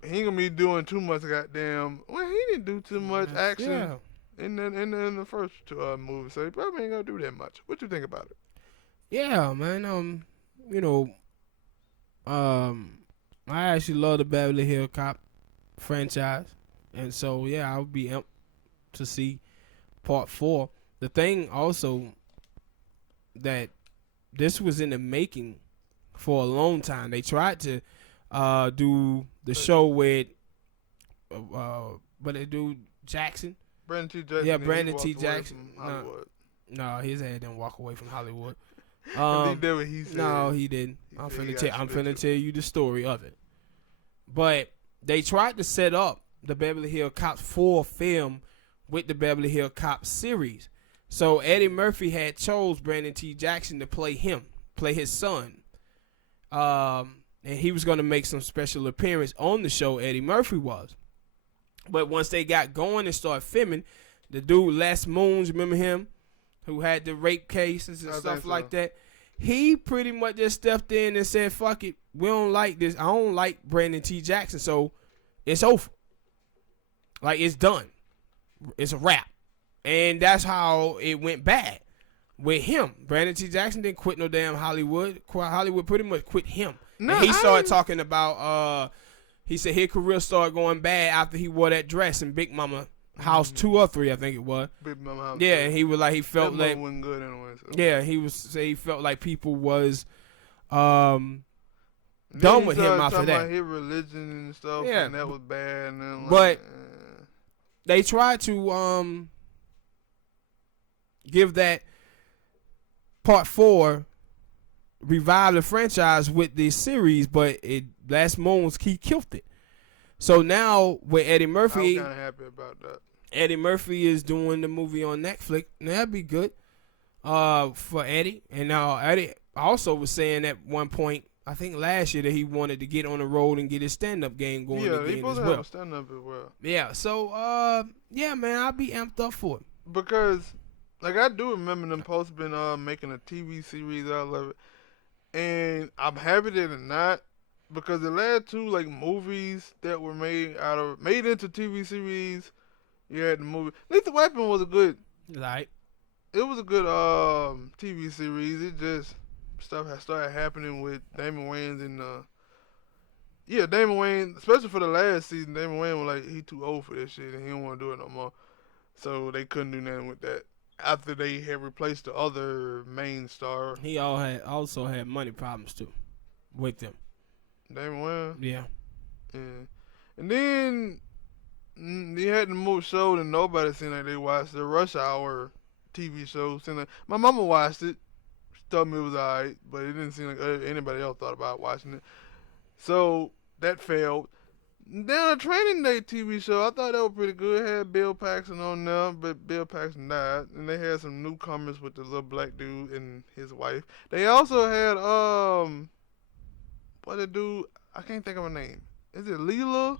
He ain't gonna be doing too much goddamn. Well, he didn't do too much action in the first movie, so he probably ain't gonna do that much. What you think about it? Yeah, man. I actually love the Beverly Hills Cop franchise, and so I would be amped to see part 4. The thing also that this was in the making for a long time. They tried to do the show with Jackson. Brandon T. Jackson. Yeah, Brandon T. Jackson. No, his head didn't walk away from Hollywood. He did what he said. No, he didn't. I'm finna tell you the story of it. But they tried to set up the Beverly Hills Cop 4 film with the Beverly Hills Cop series. So Eddie Murphy had chose Brandon T. Jackson to play his son. And he was going to make some special appearance on the show, Eddie Murphy was. But once they got going and started filming, the dude Les Moons, remember him? Who had the rape cases and stuff like that. He pretty much just stepped in and said, fuck it, we don't like this. I don't like Brandon T. Jackson, so it's over. Like, it's done. It's a wrap. And that's how it went bad with him. Brandon T. Jackson didn't quit no damn Hollywood. Hollywood pretty much quit him. No, and he started talking about, he said his career started going bad after he wore that dress in Big Mama House 2 or 3, I think it was. Big Mama House. Yeah, and he was like, he felt that like, wasn't good anyway. So. Yeah, he felt like people was done with him after that. About his religion and stuff, yeah, and that was bad. And then, like, but they tried to give that part 4, revive the franchise with this series, but last moments he killed it. So now with Eddie Murphy, I'm kind of happy about that. Eddie Murphy is doing the movie on Netflix. Now, that'd be good for Eddie. And now Eddie also was saying at one point, I think last year, that he wanted to get on the road and get his stand-up game going again as well. Yeah, he supposed to have a stand-up as well. Yeah, so, yeah, man, I'll be amped up for it. Because, like, I do remember them posts been making a TV series out of it. And I'm happy that they're not, because the last 2, like, movies that were made into TV series, you had the movie. Lethal Weapon was a good, like, it was a good TV series. It just, stuff had started happening with Damon Wayans and, Damon Wayans, especially for the last season, Damon Wayans was like, he too old for this shit and he don't want to do it no more. So they couldn't do nothing with that. After they had replaced the other main star. He also had money problems, too, with them. Damon Wayans? Yeah. And then they had the movie show that nobody seemed like they watched, the Rush Hour TV show. Like, my mama watched it. She told me it was alright, but it didn't seem like anybody else thought about watching it. So that failed. Then a Training Day TV show, I thought that was pretty good. It had Bill Paxton on there, but Bill Paxton died. And they had some newcomers with the little black dude and his wife. They also had, what the dude, I can't think of her name. Is it Leela?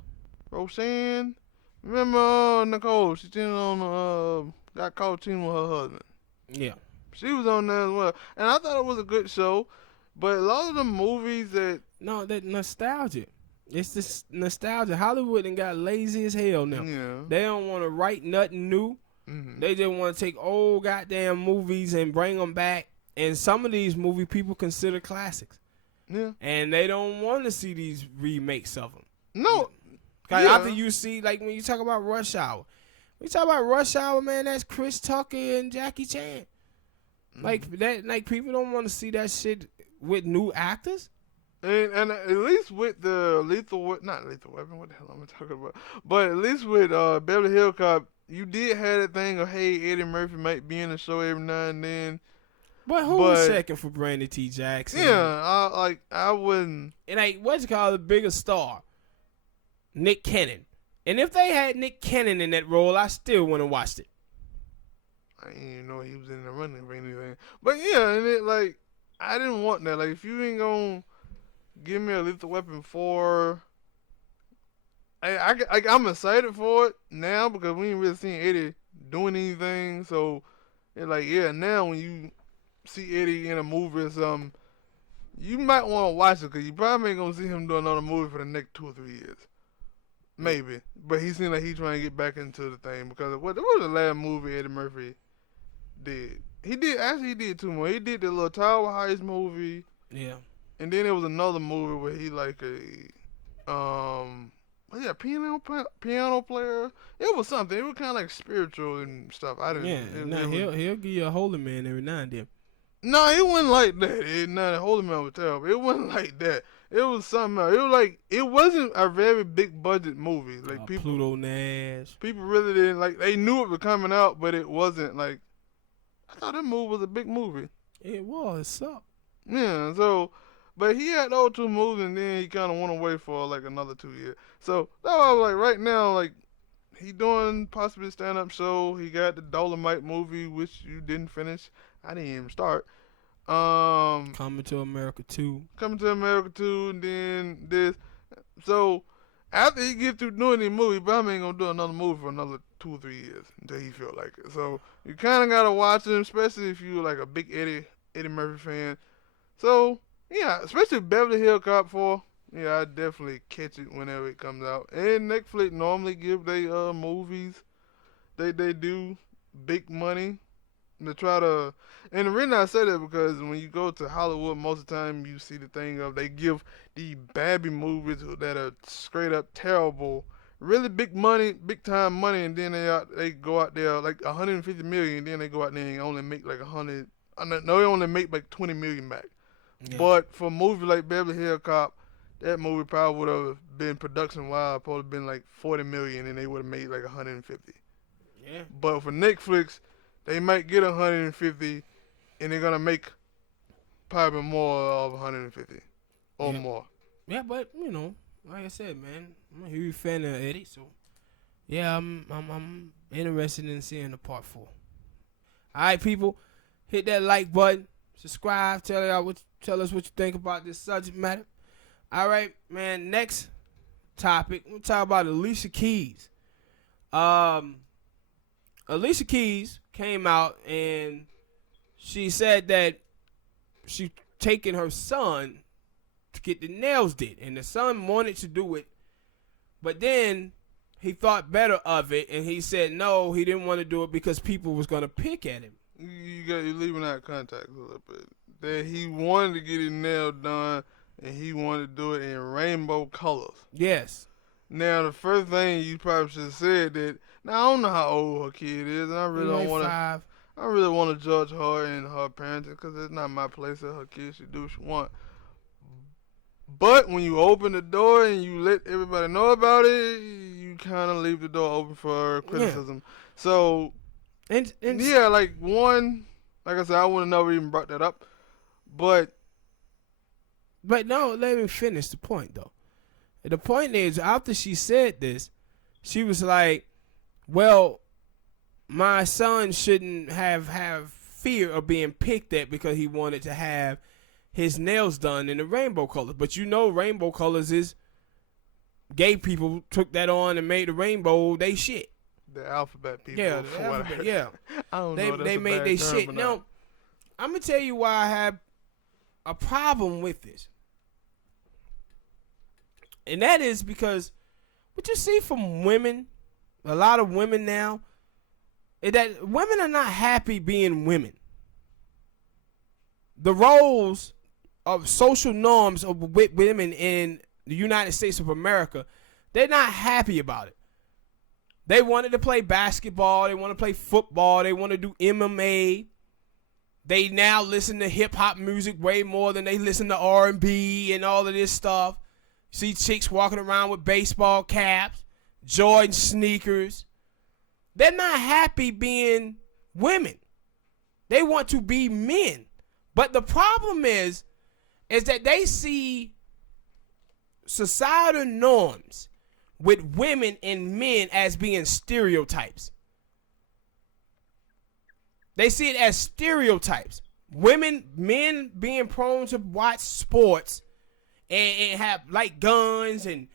Roseanne? Remember Nicole? She cheated on, got caught cheating with her husband. Yeah. She was on there as well. And I thought it was a good show. But a lot of the movies that... No, that nostalgia. It's this nostalgia. Hollywood done got lazy as hell now. Yeah. They don't want to write nothing new. Mm-hmm. They just want to take old goddamn movies and bring them back. And some of these movie people consider classics. Yeah. And they don't want to see these remakes of them. No. Like, after you see, like, when you talk about Rush Hour. When you talk about Rush Hour, man, that's Chris Tucker and Jackie Chan. Mm-hmm. Like people don't want to see that shit with new actors. And at least with the not Lethal Weapon, what the hell am I talking about? But at least with Beverly Hills Cop, you did have that thing of, hey, Eddie Murphy might be in the show every now and then. But who was second for Brandon T. Jackson? Yeah, I wouldn't. And like, what's it called, the biggest star? Nick Cannon. And if they had Nick Cannon in that role, I still wouldn't have watched it. I didn't even know he was in the running or anything. But yeah, and it, like, I didn't want that. Like, if you ain't gonna give me a Lethal Weapon 4. I'm excited for it now because we ain't really seen Eddie doing anything. So, it's like, yeah, now when you see Eddie in a movie or something, you might want to watch it because you probably ain't going to see him do another movie for the next 2 or 3 years. Maybe. But he seemed like he's trying to get back into the thing because what was the last movie Eddie Murphy did? He did 2 more. He did the little Tower Heist movie. Yeah. And then there was another movie where he like piano player. It was something. It was kind of like spiritual and stuff. I didn't. Yeah, he'll give you a holy man every now and then. No, it wasn't like that. The holy man was terrible. It wasn't like that. It was something else. It was like it wasn't a very big budget movie. Like Pluto Nash. People really didn't like. They knew it was coming out, but it wasn't like. I thought that movie was a big movie. It was. It sucked. Yeah. So. But he had those 2 movies, and then he kind of went away for like another 2 years. So that's why I was like, right now, like he doing possibly a stand-up show. He got the Dolomite movie, which you didn't finish. I didn't even start. Coming to America 2. And then this. So after he gets through doing the movie, he probably ain't gonna do another movie for another 2 or 3 years until he feel like it. So you kind of gotta watch him, especially if you like a big Eddie Murphy fan. So. Yeah, especially Beverly Hill Cop 4. Yeah, I definitely catch it whenever it comes out. And Netflix normally give they movies they do big money to try to. And the reason I say that because when you go to Hollywood, most of the time you see the thing of they give the Babby movies that are straight up terrible, really big money, big time money, and then they go out there like 150 million, and then they go out there and only make like 100. No, they only make like 20 million back. Yeah. But for a movie like Beverly Hill Cop, that movie probably would have been production wise probably been like 40 million, and they would have made like 150. Yeah. But for Netflix, they might get 150, and they're gonna make probably more of 150 or Yeah. more. Yeah, but like I said, man, I'm a huge fan of Eddie, so yeah, I'm interested in seeing the part 4. All right, people, hit that like button, subscribe, tell us what you think about this subject matter. All right, man. Next topic, we'll talk about Alicia Keys. Alicia Keys came out and she said that she taking her son to get the nails did, and the son wanted to do it, but then he thought better of it, and he said no, he didn't want to do it because people was gonna pick at him. You're leaving out context a little bit. That he wanted to get his nail done, and he wanted to do it in rainbow colors. Yes. Now, the first thing you probably should have said that. Now I don't know how old her kid is, and I really don't want to. I really want to judge her and her parenting because it's not my place. That her kid should do what she want. But when you open the door and you let everybody know about it, you kind of leave the door open for criticism. Yeah. So, and yeah, like I said, I wouldn't have never even brought that up. But no, let me finish the point though. The point is, after she said this, she was like, well, my son shouldn't have fear of being picked at because he wanted to have his nails done in the rainbow colors. But rainbow colors is gay people took that on and made the rainbow they shit. The alphabet people. Yeah, the alphabet, yeah. I don't know. They made they shit. Now, I'm going to tell you why I have a problem with this. And that is because what you see from women, a lot of women now, is that women are not happy being women. The roles of social norms of women in the United States of America, they're not happy about it. They wanted to play basketball. They want to play football. They want to do MMA. They now listen to hip-hop music way more than they listen to R&B and all of this stuff. See chicks walking around with baseball caps, Jordan sneakers. They're not happy being women. They want to be men. But the problem is that they see societal norms with women and men as being stereotypes. They see it as stereotypes. Men being prone to watch sports and have like guns and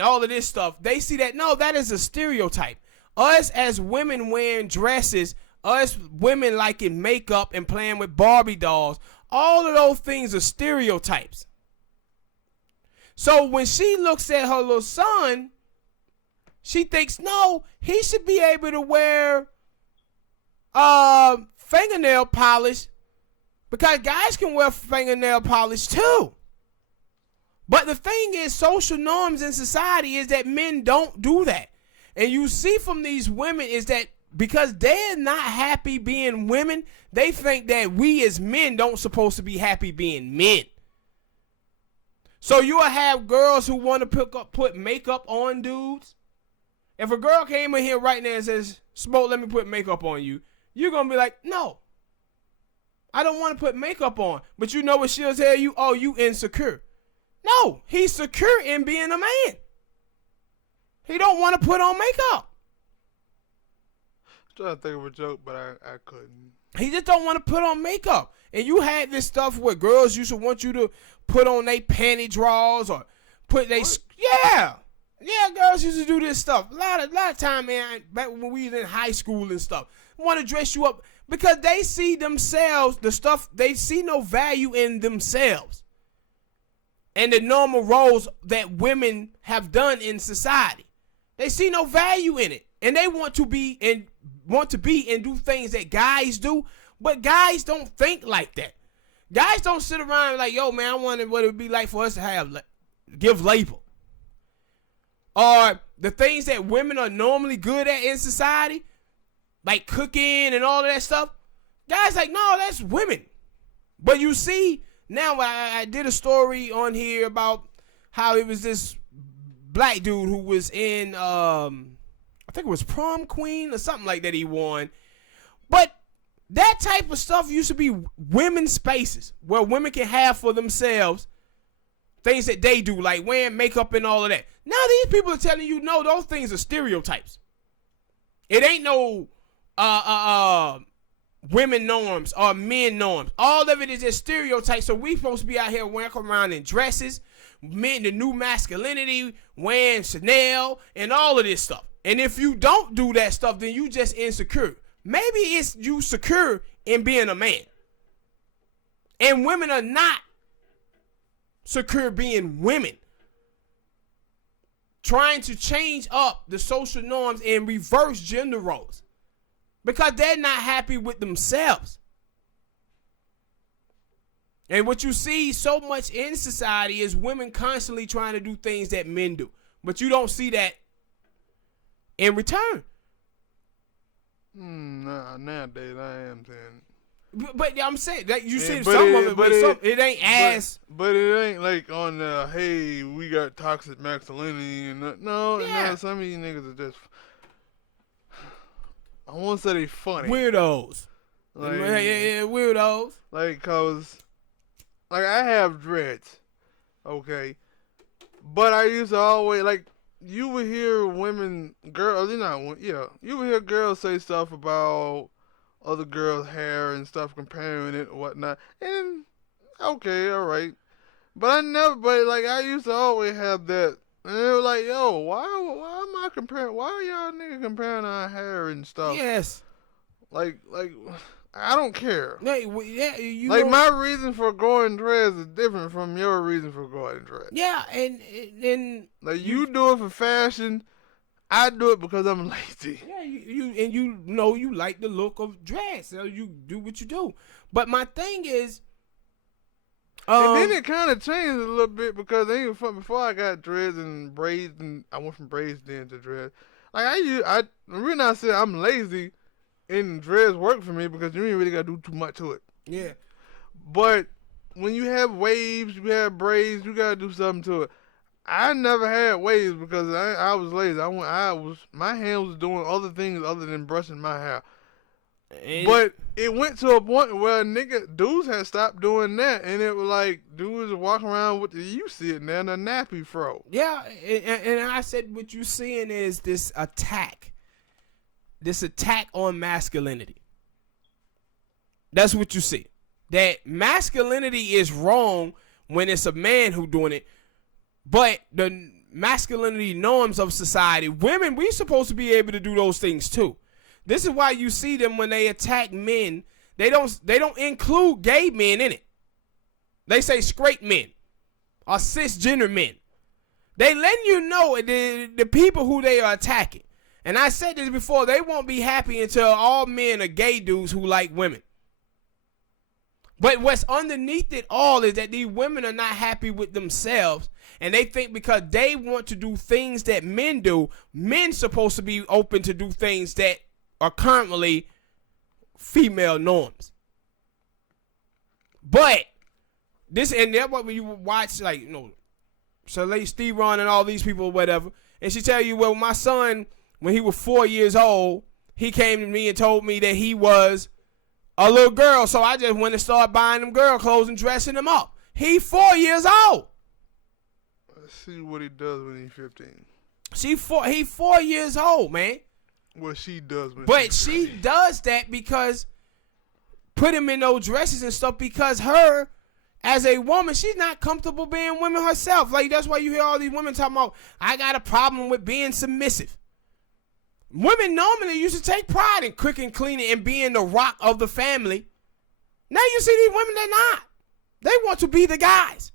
all of this stuff. They see that, no, that is a stereotype. Us as women wearing dresses, us women liking makeup and playing with Barbie dolls, all of those things are stereotypes. So when she looks at her little son, she thinks, no, he should be able to wear fingernail polish because guys can wear fingernail polish too. But the thing is, social norms in society is that men don't do that. And you see from these women is that because they're not happy being women, they think that we as men don't supposed to be happy being men. So you'll have girls who want to put makeup on dudes. If a girl came in here right now and says, Smoke, let me put makeup on you, you're going to be like, no, I don't want to put makeup on. But you know what she'll tell you? Oh, you insecure. No, he's secure in being a man. He don't want to put on makeup. I'm trying to think of a joke, but I couldn't. He just don't want to put on makeup. And you had this stuff where girls used to want you to put on their panty drawers or put they girls used to do this stuff. A lot of time, man, back when we was in high school and stuff. Want to dress you up. Because they see themselves, they see no value in themselves and the normal roles that women have done in society. They see no value in it. And they want to be and do things that guys do, but guys don't think like that. Guys don't sit around like, yo, man, I wonder what it would be like for us to give labor. Or the things that women are normally good at in society, like cooking and all of that stuff. Guys like, no, that's women. But you see, now I did a story on here about how it was this black dude who was in, I think it was Prom Queen or something like that he won. But that type of stuff used to be women's spaces where women can have for themselves things that they do, like wearing makeup and all of that. Now these people are telling you, no, those things are stereotypes. It ain't no women norms or men norms. All of it is just stereotypes. So we supposed to be out here walking around in dresses, men, the new masculinity, wearing Chanel and all of this stuff. And if you don't do that stuff, then you just insecure. Maybe it's you secure in being a man. And women are not secure being women. Trying to change up the social norms and reverse gender roles. Because they're not happy with themselves. And what you see so much in society is women constantly trying to do things that men do. But you don't see that in return. Nowadays I am saying. But I'm saying that you see some of it, but it ain't as. But it ain't like on the, hey, we got toxic masculinity and no, some of these niggas are just, I won't say they funny. Weirdos. Like, yeah, weirdos. Like, cause, like I have dreads, okay, but I used to always like. You would hear you would hear girls say stuff about other girls' hair and stuff, comparing it and whatnot. And, okay, all right. But I used to always have that. And they were like, yo, why am I comparing, why are y'all niggas comparing our hair and stuff? Yes. Like, I don't care. Yeah, my reason for growing dreads is different from your reason for growing dreads. Yeah, and like you do it for fashion, I do it because I'm lazy. Yeah, you know you like the look of dreads, so you do what you do. But my thing is, and then it kind of changed a little bit because before I got dreads and braids, and I went from braids then to dreads. Like the reason I said I'm lazy. And dreads work for me because you ain't really got to do too much to it. Yeah. But when you have waves, you have braids, you got to do something to it. I never had waves because I was lazy. My hand was doing other things other than brushing my hair. But it went to a point where dudes had stopped doing that, and it was like dudes walking around with you see it now, the nappy fro. Yeah, and I said what you seeing is this attack. This attack on masculinity. That's what you see. That masculinity is wrong when it's a man who doing it. But the masculinity norms of society, women, we supposed to be able to do those things too. This is why you see them when they attack men. They don't include gay men in it. They say straight men or cisgender men. They letting you know the people who they are attacking. And I said this before, they won't be happy until all men are gay dudes who like women. But what's underneath it all is that these women are not happy with themselves. And they think because they want to do things that men do, men supposed to be open to do things that are currently female norms. But this, and that's what when you watch, like, Soleil Steve Ron and all these people or whatever, and she tell you, well, my son, when he was 4 years old, he came to me and told me that he was a little girl, so I just went and started buying them girl clothes and dressing them up. He 4 years old. Let's see what he does when he's 15. He 4 years old, man. What she does when But she does that because put him in those dresses and stuff because her, as a woman, she's not comfortable being women herself. Like, that's why you hear all these women talking about, I got a problem with being submissive. Women normally used to take pride in cooking, cleaning, and being the rock of the family. Now you see these women, they're not. They want to be the guys.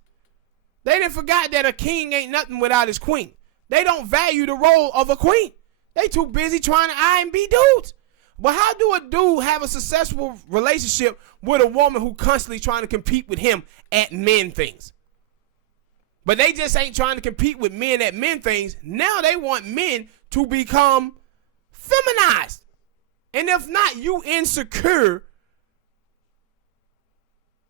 They done forgot that a king ain't nothing without his queen. They don't value the role of a queen. They too busy trying to eye and be dudes. But how do a dude have a successful relationship with a woman who constantly trying to compete with him at men things? But they just ain't trying to compete with men at men things. Now they want men to become feminized. And if not, you insecure.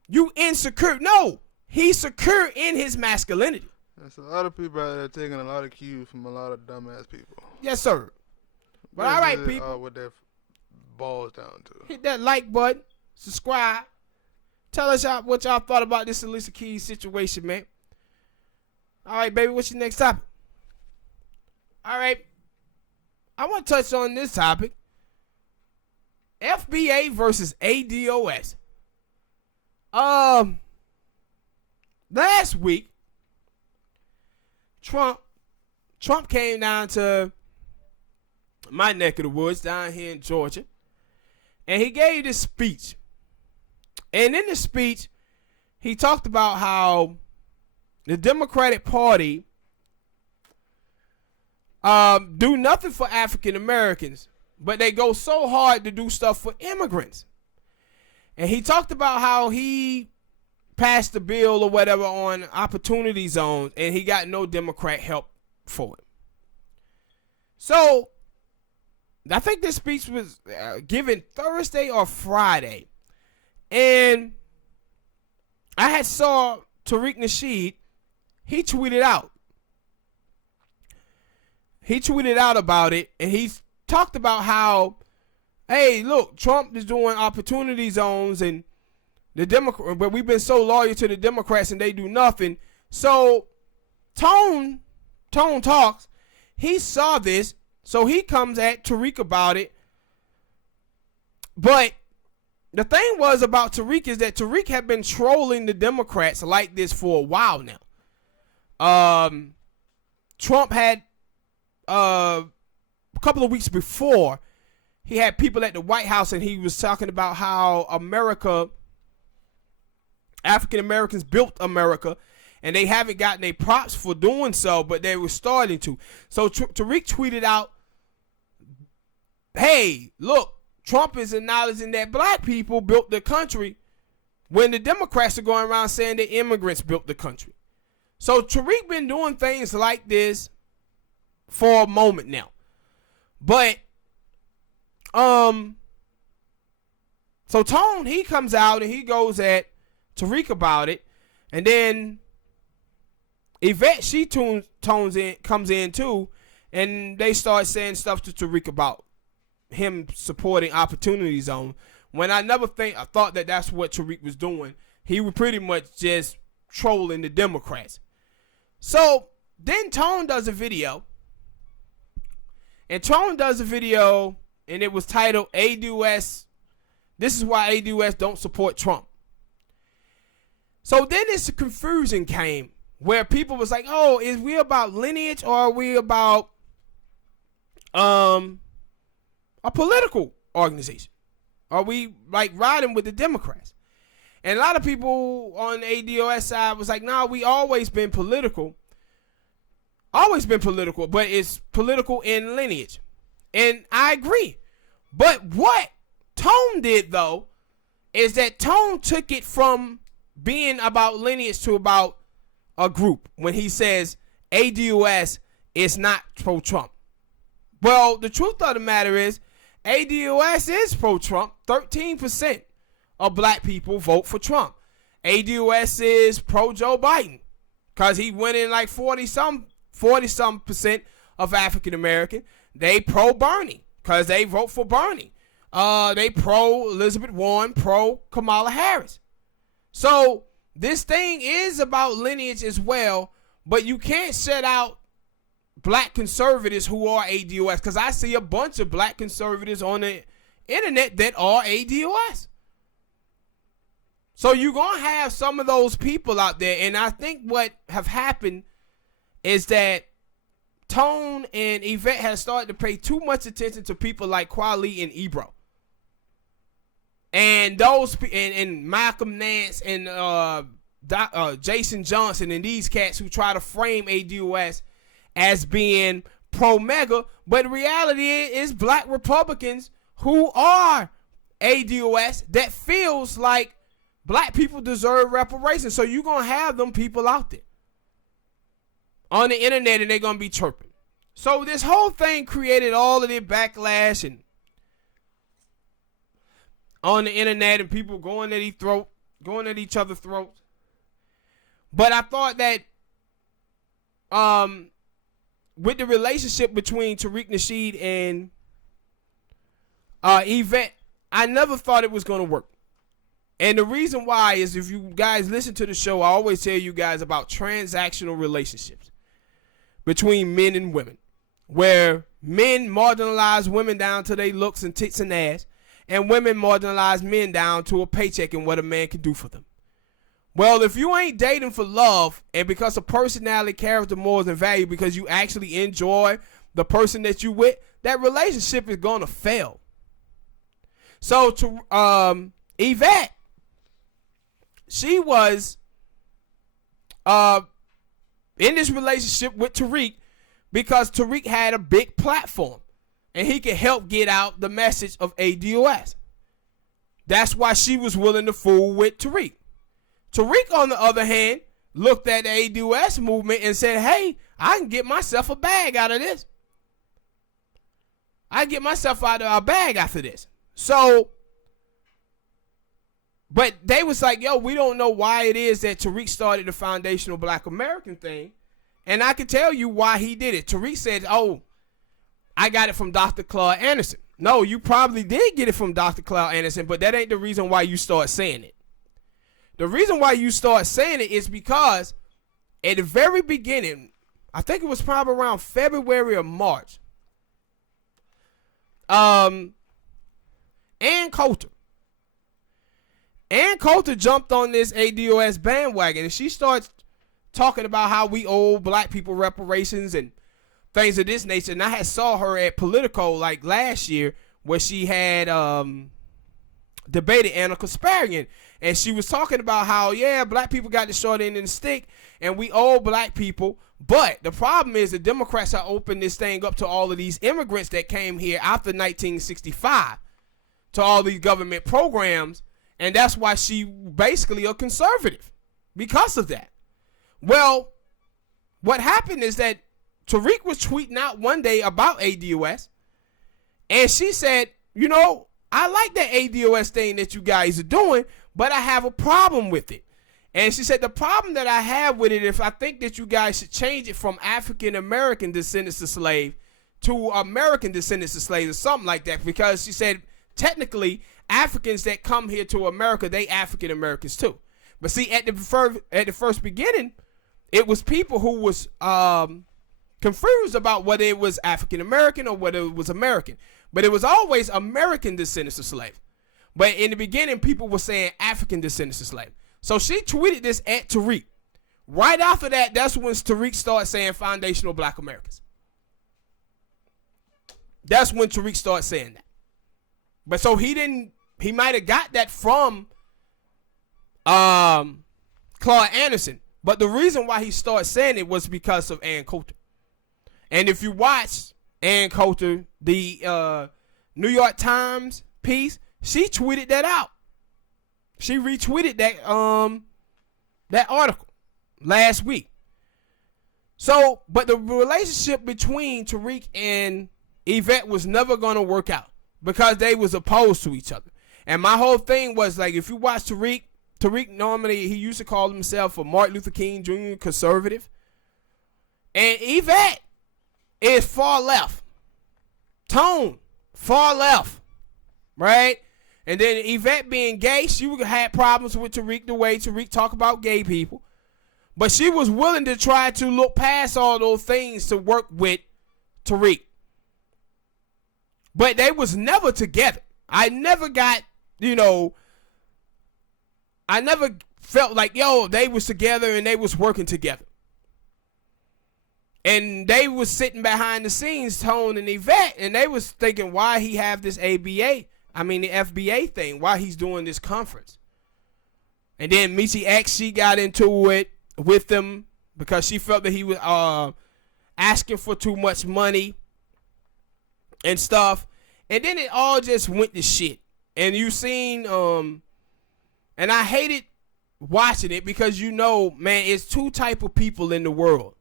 You insecure. No, he's secure in his masculinity. There's a lot of people out there taking a lot of cues from a lot of dumbass people. Yes, sir. But all right, people. What that boils down to. Hit that like button. Subscribe. Tell us what y'all thought about this Alicia Keys situation, man. All right, baby. What's your next topic? All right. I want to touch on this topic. FBA versus ADOS. Last week, Trump came down to my neck of the woods down here in Georgia, and he gave this speech. And in the speech, he talked about how the Democratic Party do nothing for African Americans, but they go so hard to do stuff for immigrants. And he talked about how he passed the bill or whatever on opportunity zones, and he got no Democrat help for it. So, I think this speech was given Thursday or Friday. And I had saw Tariq Nasheed, he tweeted out. He tweeted out about it, and he talked about how, hey, look, Trump is doing opportunity zones, and the Democrat, but we've been so loyal to the Democrats, and they do nothing. So Tone Talks, he saw this, so he comes at Tariq about it. But the thing was about Tariq is that Tariq had been trolling the Democrats like this for a while now. Trump had a couple of weeks before, he had people at the White House, and he was talking about how African Americans built America, and they haven't gotten their props for doing so, but they were starting to. So Tariq tweeted out, hey, look, Trump is acknowledging that black people built the country when the Democrats are going around saying that immigrants built the country. So Tariq been doing things like this for a moment now. But so Tone, he comes out and he goes at Tariq about it, and then Yvette, she comes in too, and they start saying stuff to Tariq about him supporting Opportunity Zone. When I thought that that's what Tariq was doing. He was pretty much just trolling the Democrats. So then Tone does a video, and and it was titled ADOS. This is why ADOS don't support Trump. So then this confusion came where people was like, oh, is we about lineage or are we about a political organization? Are we like riding with the Democrats? And a lot of people on the ADOS side was like, nah, we always been political. Always been political, but it's political in lineage. And I agree. But what Tone did, though, is that Tone took it from being about lineage to about a group when he says ADOS is not pro-Trump. Well, the truth of the matter is ADOS is pro-Trump. 13% of black people vote for Trump. ADOS is pro-Joe Biden because he went in like 40-some percent of African American. They pro-Bernie because they vote for Bernie. They pro-Elizabeth Warren, pro-Kamala Harris. So this thing is about lineage as well, but you can't set out black conservatives who are ADOS, because I see a bunch of black conservatives on the internet that are ADOS. So you're going to have some of those people out there, and I think what have happened is that Tone and Yvette had started to pay too much attention to people like Kweli and Ebro. And those and Malcolm Nance and Jason Johnson and these cats who try to frame ADOS as being pro-mega, but the reality is black Republicans who are ADOS that feels like black people deserve reparations. So you're going to have them people out there on the internet and they're going to be chirping. So this whole thing created all of the backlash and on the internet and people going at each other's throats. But I thought that with the relationship between Tariq Nasheed and Yvette, I never thought it was going to work. And the reason why is, if you guys listen to the show, I always tell you guys about transactional relationships between men and women, where men marginalize women down to their looks and tits and ass, and women marginalize men down to a paycheck and what a man can do for them. Well, if you ain't dating for love and because of personality, character, morals, and value, because you actually enjoy the person that you with, that relationship is going to fail. So to Yvette, she was in this relationship with Tariq because Tariq had a big platform and he could help get out the message of ADOS. That's why she was willing to fool with Tariq. Tariq, on the other hand, looked at the ADOS movement and said, hey, I can get myself a bag out of this. I get myself out of a bag after this. So, but they was like, yo, we don't know why it is that Tariq started the foundational Black American thing. And I can tell you why he did it. Tariq said, oh, I got it from Dr. Claude Anderson. No, you probably did get it from Dr. Claude Anderson, but that ain't the reason why you start saying it. The reason why you start saying it is because at the very beginning, I think it was probably around February or March, Ann Coulter jumped on this ADOS bandwagon, and she starts talking about how we owe black people reparations and things of this nature. And I had saw her at Politico like last year where she had debated Anna Kasparian, and she was talking about how, yeah, black people got the short end of the stick and we owe black people. But the problem is the Democrats have opened this thing up to all of these immigrants that came here after 1965 to all these government programs. And that's why she basically a conservative because of that. Well, what happened is that Tariq was tweeting out one day about ADOS, and she said, you know, I like that ADOS thing that you guys are doing, but I have a problem with it. And she said, the problem that I have with it, if I think that you guys should change it from African-American descendants of slave to American descendants of slaves or something like that, because she said, technically, Africans that come here to America, they African-Americans too. But see, at the first beginning, it was people who was confused about whether it was African-American or whether it was American. But it was always American descendants of slaves. But in the beginning, people were saying African descendants of slaves. So she tweeted this at Tariq. Right after that, that's when Tariq started saying foundational Black Americans. That's when Tariq started saying that. But so he might have got that from Claude Anderson. But the reason why he started saying it was because of Ann Coulter. And if you watch Ann Coulter, the New York Times piece, she tweeted that out. She retweeted that article last week. So, but the relationship between Tariq and Yvette was never going to work out because they was opposed to each other. And my whole thing was like, if you watch Tariq normally, he used to call himself a Martin Luther King Jr. conservative. And Yvette is far left. Tone, far left. Right? And then Yvette being gay, she had problems with Tariq, the way Tariq talk about gay people. But she was willing to try to look past all those things to work with Tariq. But they was never together. I never got, I never felt like, they was together and they was working together. And they was sitting behind the scenes, Tone and Yvette, and they was thinking why he have this the FBA thing, why he's doing this conference. And then Michi X, she got into it with him because she felt that he was asking for too much money and stuff. And then it all just went to shit. And you seen, and I hated watching it because man, it's two type of people in the world.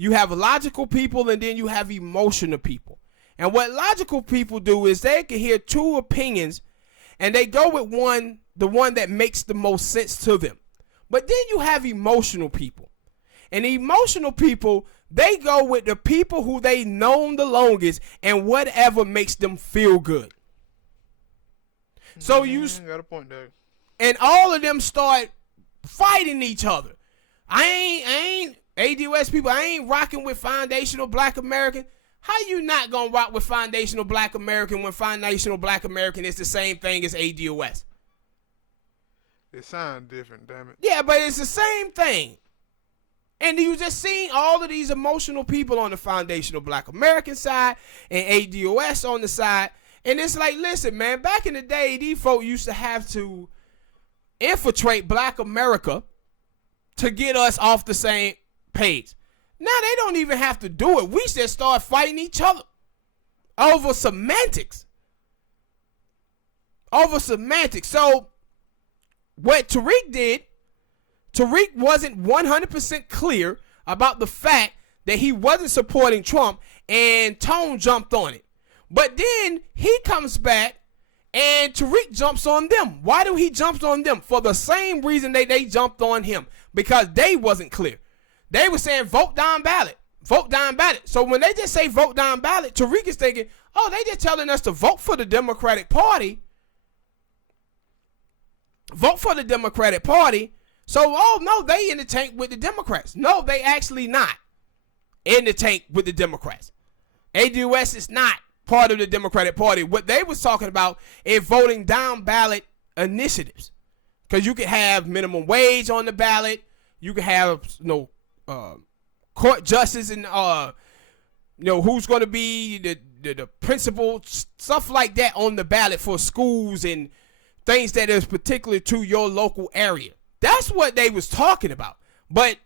You have logical people and then you have emotional people. And what logical people do is they can hear two opinions and they go with the one that makes the most sense to them. But then you have emotional people. And emotional people, they go with the people who they known the longest and whatever makes them feel good. So you got a point there. And all of them start fighting each other. I ain't ADOS people, I ain't rocking with foundational Black American. How you not gonna rock with foundational Black American when foundational Black American is the same thing as ADOS? It sounds different, damn it. Yeah, but it's the same thing. And you just seen all of these emotional people on the foundational Black American side and ADOS on the side. And it's like, listen, man, back in the day, these folk used to have to infiltrate Black America to get us off the same page. Now they don't even have to do it. We just start fighting each other over semantics. So what Tariq did, Tariq wasn't 100% clear about the fact that he wasn't supporting Trump, and Tone jumped on it. But then he comes back and Tariq jumps on them. Why do he jump on them? For the same reason they jumped on him, because they wasn't clear. They were saying vote down ballot. Vote down ballot. So when they just say vote down ballot, Tariq is thinking, oh, they just telling us to vote for the Democratic Party. Vote for the Democratic Party. So, oh, no, they in the tank with the Democrats. No, they actually not in the tank with the Democrats. ADOS is not part of the Democratic Party. What they was talking about is voting down ballot initiatives. Because you could have minimum wage on the ballot. You could have, court justice and, who's going to be the principal, stuff like that on the ballot for schools and things that is particular to your local area. That's what they was talking about. But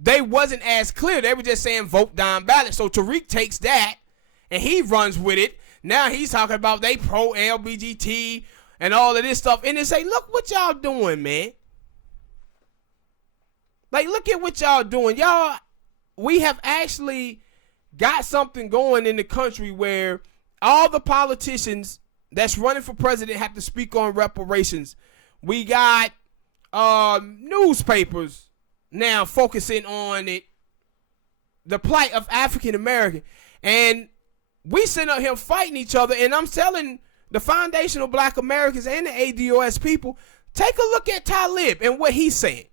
they wasn't as clear. They were just saying vote down ballot. So Tariq takes that and he runs with it. Now he's talking about they pro LBGT and all of this stuff. And they say, look what y'all doing, man. Like, look at what y'all doing. Y'all, we have actually got something going in the country where all the politicians that's running for president have to speak on reparations. We got newspapers now focusing on it, the plight of African American, and we sitting up here fighting each other. And I'm telling the foundational Black Americans and the ADOS people, take a look at Talib and what he's saying.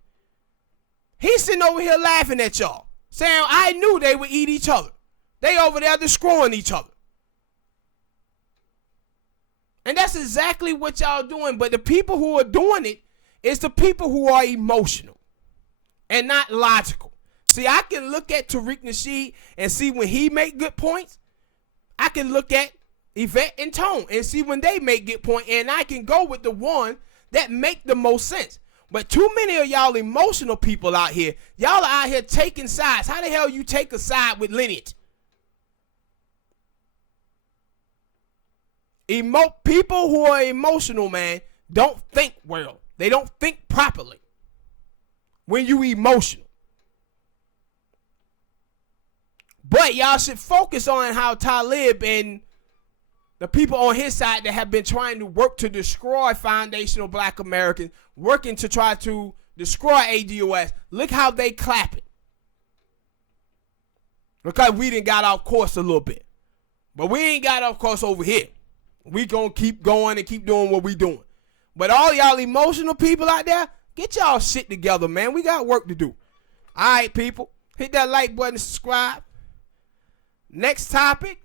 He's sitting over here laughing at y'all, saying I knew they would eat each other. They over there destroying each other. And that's exactly what y'all doing. But the people who are doing it is the people who are emotional and not logical. See, I can look at Tariq Nasheed and see when he make good points. I can look at Yvette and Tone and see when they make good points. And I can go with the one that make the most sense. But too many of y'all emotional people out here, y'all are out here taking sides. How the hell you take a side with lineage? People who are emotional, man, don't think well. They don't think properly when you emotional. But y'all should focus on how Talib and the people on his side that have been trying to work to destroy foundational Black Americans, working to try to destroy ADOS, look how they clapping. Because we done got off course a little bit. But we ain't got off course over here. We gonna keep going and keep doing what we doing. But all y'all emotional people out there, get y'all shit together, man. We got work to do. All right, people. Hit that like button and subscribe. Next topic.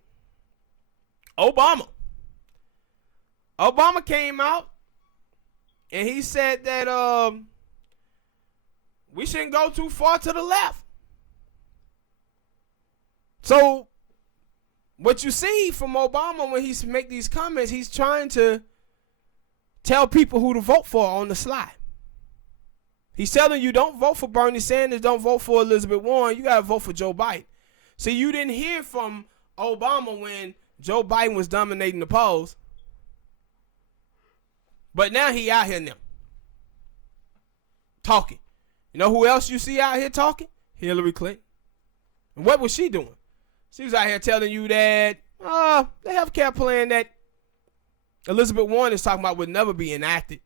Obama. Obama came out and he said that we shouldn't go too far to the left. So what you see from Obama when he make these comments, he's trying to tell people who to vote for on the sly. He's telling you, don't vote for Bernie Sanders, don't vote for Elizabeth Warren, you got to vote for Joe Biden. See, you didn't hear from Obama when Joe Biden was dominating the polls. But now he out here now. Talking. You know who else you see out here talking? Hillary Clinton. And what was she doing? She was out here telling you that the healthcare plan that Elizabeth Warren is talking about would never be enacted.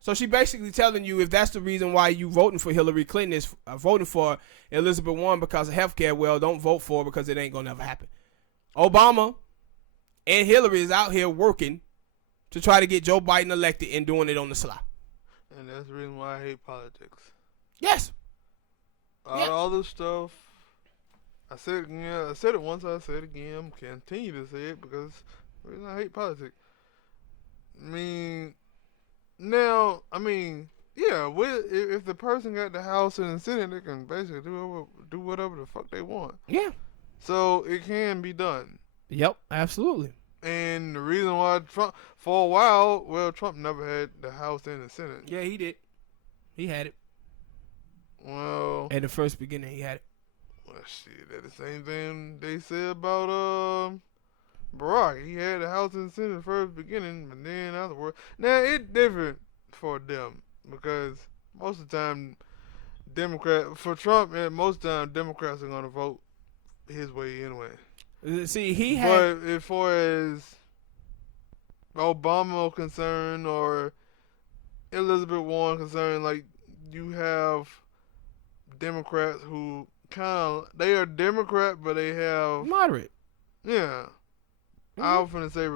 So she basically telling you if that's the reason why you voting for Hillary Clinton is voting for Elizabeth Warren because of healthcare, well, don't vote for her because it ain't going to never happen. Obama and Hillary is out here working to try to get Joe Biden elected and doing it on the sly. And that's the reason why I hate politics. Yes. All this stuff, I said it again. I said it once, I said it again. I'm continue to say it because the reason I hate politics. If the person got the House and the Senate, they can basically do whatever the fuck they want. Yeah. So it can be done. Yep, absolutely. And the reason why Trump, for a while, Trump never had the House and the Senate. Yeah, he did. He had it. Well, at the first beginning, he had it. Well, shit, that's the same thing they said about Barack. He had the House and the Senate at the first beginning, but then afterward. Now, it's different for them because most of the time, for Trump, most of the time, Democrats are going to vote his way anyway. See, he had. But as far as Obama concerned or Elizabeth Warren concerned, like, you have Democrats who they are Democrat, but they have moderate. Yeah. Mm-hmm. I was going to say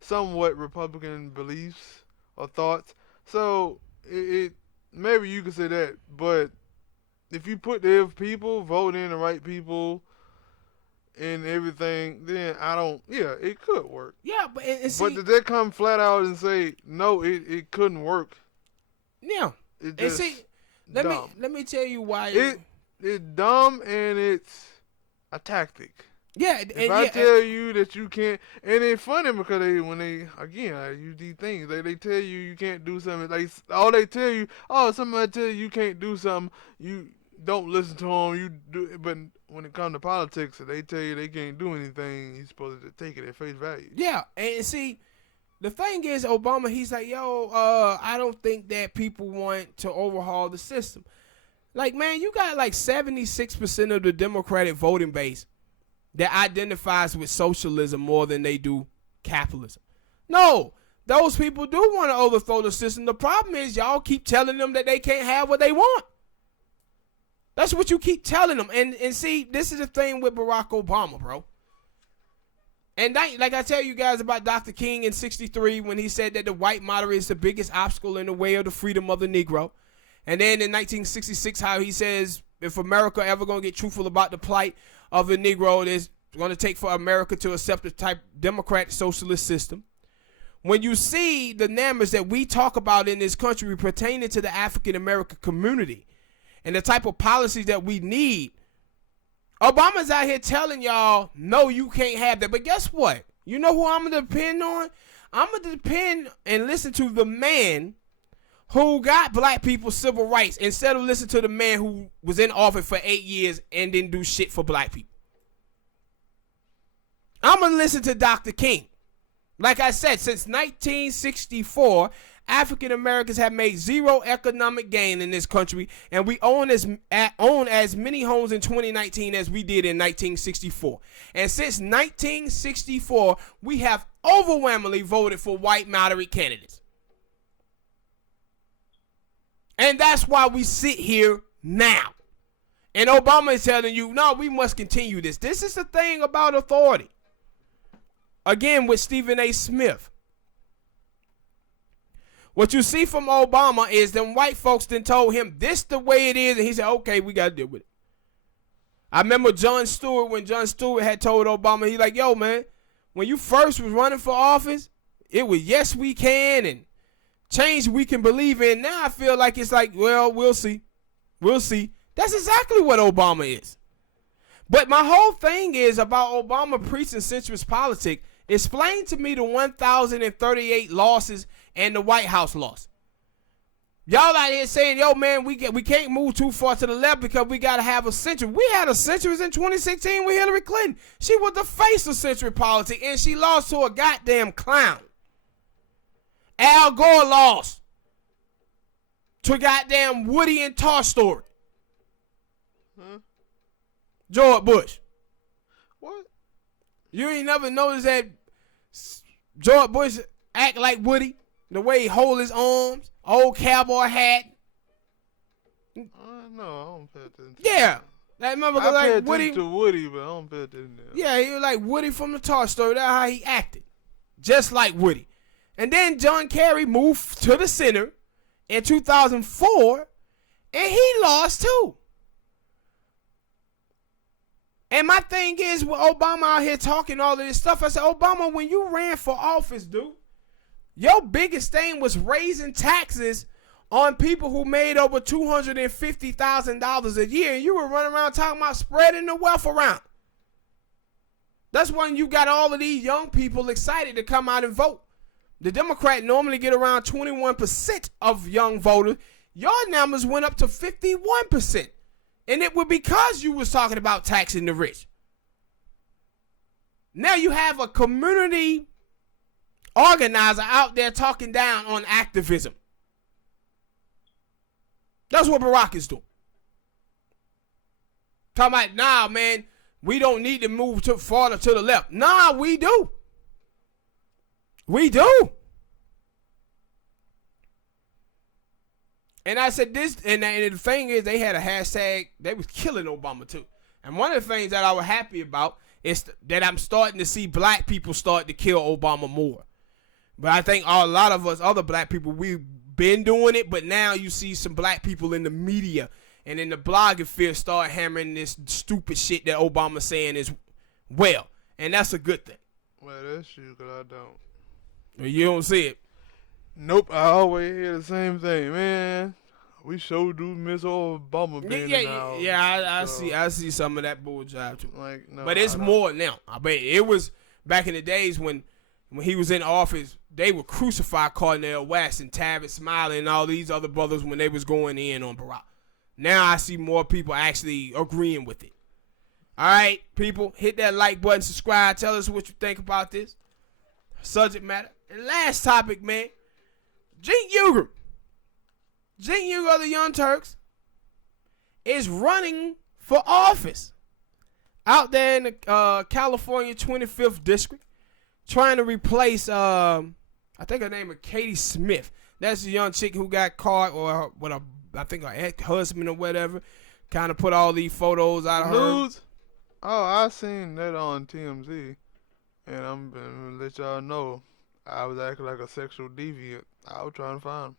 somewhat Republican beliefs or thoughts. So, it maybe you could say that, but if you put the people, vote in the right people, and everything, then it could work. Yeah, but see, but did they come flat out and say no? It couldn't work. Yeah, it's let me tell you why it's dumb and it's a tactic. Yeah, if I tell you that you can't, and it's funny because I use these things. They tell you can't do something. Like they tell you, somebody tell you can't do something, you don't listen to them. You do, but when it comes to politics, they tell you they can't do anything, you're supposed to take it at face value. Yeah, and see, the thing is, Obama, he's like, I don't think that people want to overhaul the system. Like, man, you got like 76% of the Democratic voting base that identifies with socialism more than they do capitalism. No, those people do want to overthrow the system. The problem is y'all keep telling them that they can't have what they want. That's what you keep telling them. And see, this is the thing with Barack Obama, bro. And like I tell you guys about Dr. King in 1963 when he said that the white moderate is the biggest obstacle in the way of the freedom of the Negro. And then in 1966, how he says if America ever going to get truthful about the plight of the Negro, it is going to take for America to accept the type democratic socialist system. When you see the numbers that we talk about in this country pertaining to the African American community and the type of policies that we need, Obama's out here telling y'all, no, you can't have that. But guess what? You know who I'm going to depend on? I'm going to depend and listen to the man who got black people civil rights instead of listening to the man who was in office for 8 years and didn't do shit for black people. I'm going to listen to Dr. King. Like I said, since 1964, African Americans have made zero economic gain in this country, and we own as many homes in 2019 as we did in 1964. And since 1964, we have overwhelmingly voted for white moderate candidates. And that's why we sit here now. And Obama is telling you, no, we must continue this. This is the thing about authority. Again, with Stephen A. Smith. What you see from Obama is them white folks then told him this the way it is, and he said, okay, we got to deal with it. I remember Jon Stewart, when Jon Stewart had told Obama, he's like, yo, man, when you first was running for office, it was yes, we can, and change we can believe in. Now I feel like it's like, well, we'll see. We'll see. That's exactly what Obama is. But my whole thing is about Obama preaching centrist politics. Explain to me the 1,038 losses and the White House loss. Y'all out here saying, yo, man, we can't move too far to the left because we got to have a centrist. We had a centrist in 2016 with Hillary Clinton. She was the face of centrist politics, and she lost to a goddamn clown. Al Gore lost to goddamn Woody and Toy Story. George Bush. What? You ain't never noticed that George Bush act like Woody? The way he hold his arms, old cowboy hat. No, I don't pay attention. Yeah. That remember I like pay Woody. attention to Woody, but I don't pay attention to him. Yeah, he was like Woody from the Toy Story. That's how he acted. Just like Woody. And then John Kerry moved to the center in 2004, and he lost too. And my thing is, with Obama out here talking all of this stuff, I said, Obama, when you ran for office, dude, your biggest thing was raising taxes on people who made over $250,000 a year, and you were running around talking about spreading the wealth around. That's when you got all of these young people excited to come out and vote. The Democrats normally get around 21% of young voters. Your numbers went up to 51%. And it was because you was talking about taxing the rich. Now you have a community organizer out there talking down on activism. That's what Barack is doing. Talking about, nah, man, we don't need to move too farther to the left. Nah, we do. We do. And I said this, and the thing is, they had a hashtag, they was killing Obama too. And one of the things that I was happy about is that I'm starting to see black people start to kill Obama more. But I think a lot of us other black people, we've been doing it, but now you see some black people in the media and in the blogging field start hammering this stupid shit that Obama's saying is well. And that's a good thing. Well, that's you, because I don't. You don't see it. Nope, I always hear the same thing, man. We sure do miss Obama being in the house. Yeah, I see some of that bull jive too. Like, no, but it's more now. I bet it was back in the days when he was in office, they would crucify Cornel West and Tavis Smiley and all these other brothers when they was going in on Barack. Now I see more people actually agreeing with it. All right, people, hit that like button, subscribe, tell us what you think about this subject matter. And last topic, man. Cenk Uygur of the Young Turks is running for office out there in the California 25th District, trying to replace, I think her name is Katie Smith. That's the young chick who got caught, or with I think her ex-husband or whatever, kind of put all these photos out of her. Oh, I seen that on TMZ, and I'm going to let y'all know I was acting like a sexual deviant. I was trying to find him.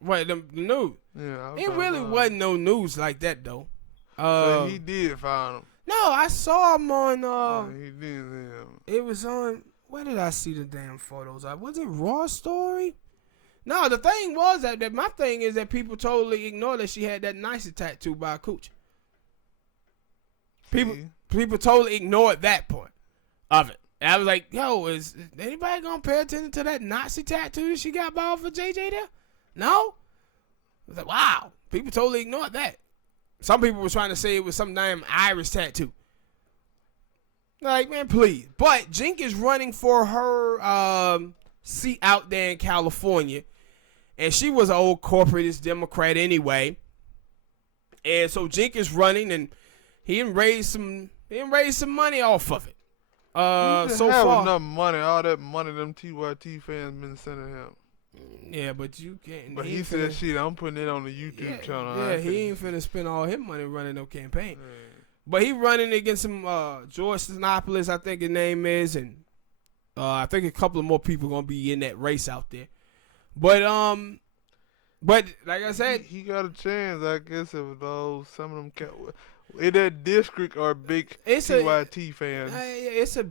What, the news? Yeah, it really wasn't no news like that, though. So he did find him. No, I saw him on, he did, yeah. It was on, where did I see the damn photos? Was it Raw Story? No, the thing was that my thing is that people totally ignore that she had that Nazi tattoo by a cooch. People totally ignored that part of it. And I was like, yo, is anybody going to pay attention to that Nazi tattoo that she got by for JJ there? No? I was like, wow. People totally ignored that. Some people were trying to say it was some damn Irish tattoo. Like, man, please. But Cenk is running for her seat out there in California. And she was an old corporatist Democrat anyway. And so Cenk is running, and he didn't raise some money off of it. So have far enough money, all that money them TYT fans been sending him. Yeah, but you can't. But he said, shit, I'm putting it on the YouTube channel. Yeah, he ain't finna spend all his money running no campaign. But he running against some George Stephanopoulos, I think his name is, and I think a couple of more people gonna be in that race out there. But like I said, he got a chance, I guess, if those some of them in that district are big TYT fans. It's a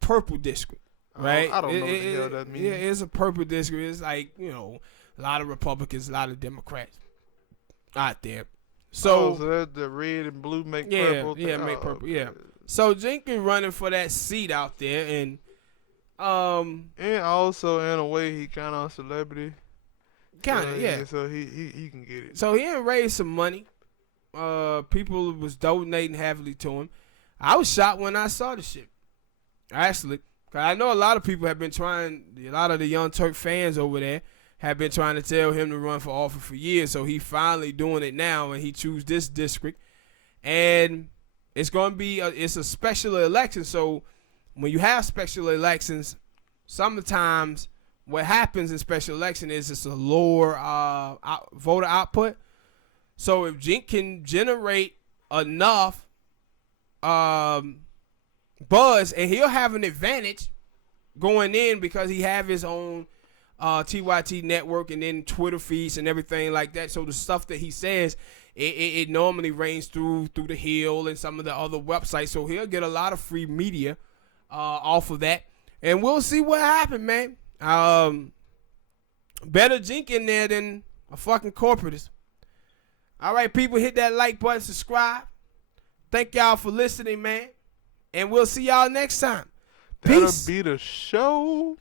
purple district, right? I don't know what the hell that means. Yeah, it's a purple district. It's like, a lot of Republicans, a lot of Democrats out there. So, so that's the red and blue make yeah, purple. yeah, thing? make purple, Okay. yeah. So Jenkins running for that seat out there, and And also in a way he kind of a celebrity. kind of, So, yeah. So he can get it. So he done raised some money. People was donating heavily to him. I was shocked when I saw the shit. Actually, 'cause I know a lot of people have been trying. A lot of the Young Turk fans over there have been trying to tell him to run for office for years. So he finally doing it now, and he choose this district. And it's going to be it's a special election. So when you have special elections, sometimes what happens in special election is it's a lower voter output. So if Jink can generate enough buzz, and he'll have an advantage going in because he have his own TYT network and then Twitter feeds and everything like that. So the stuff that he says, it normally rains through the Hill and some of the other websites. So he'll get a lot of free media off of that, and we'll see what happens, man. Better Jink in there than a fucking corporatist. All right, people, hit that like button, subscribe. Thank y'all for listening, man. And we'll see y'all next time. Peace. That'll be the show.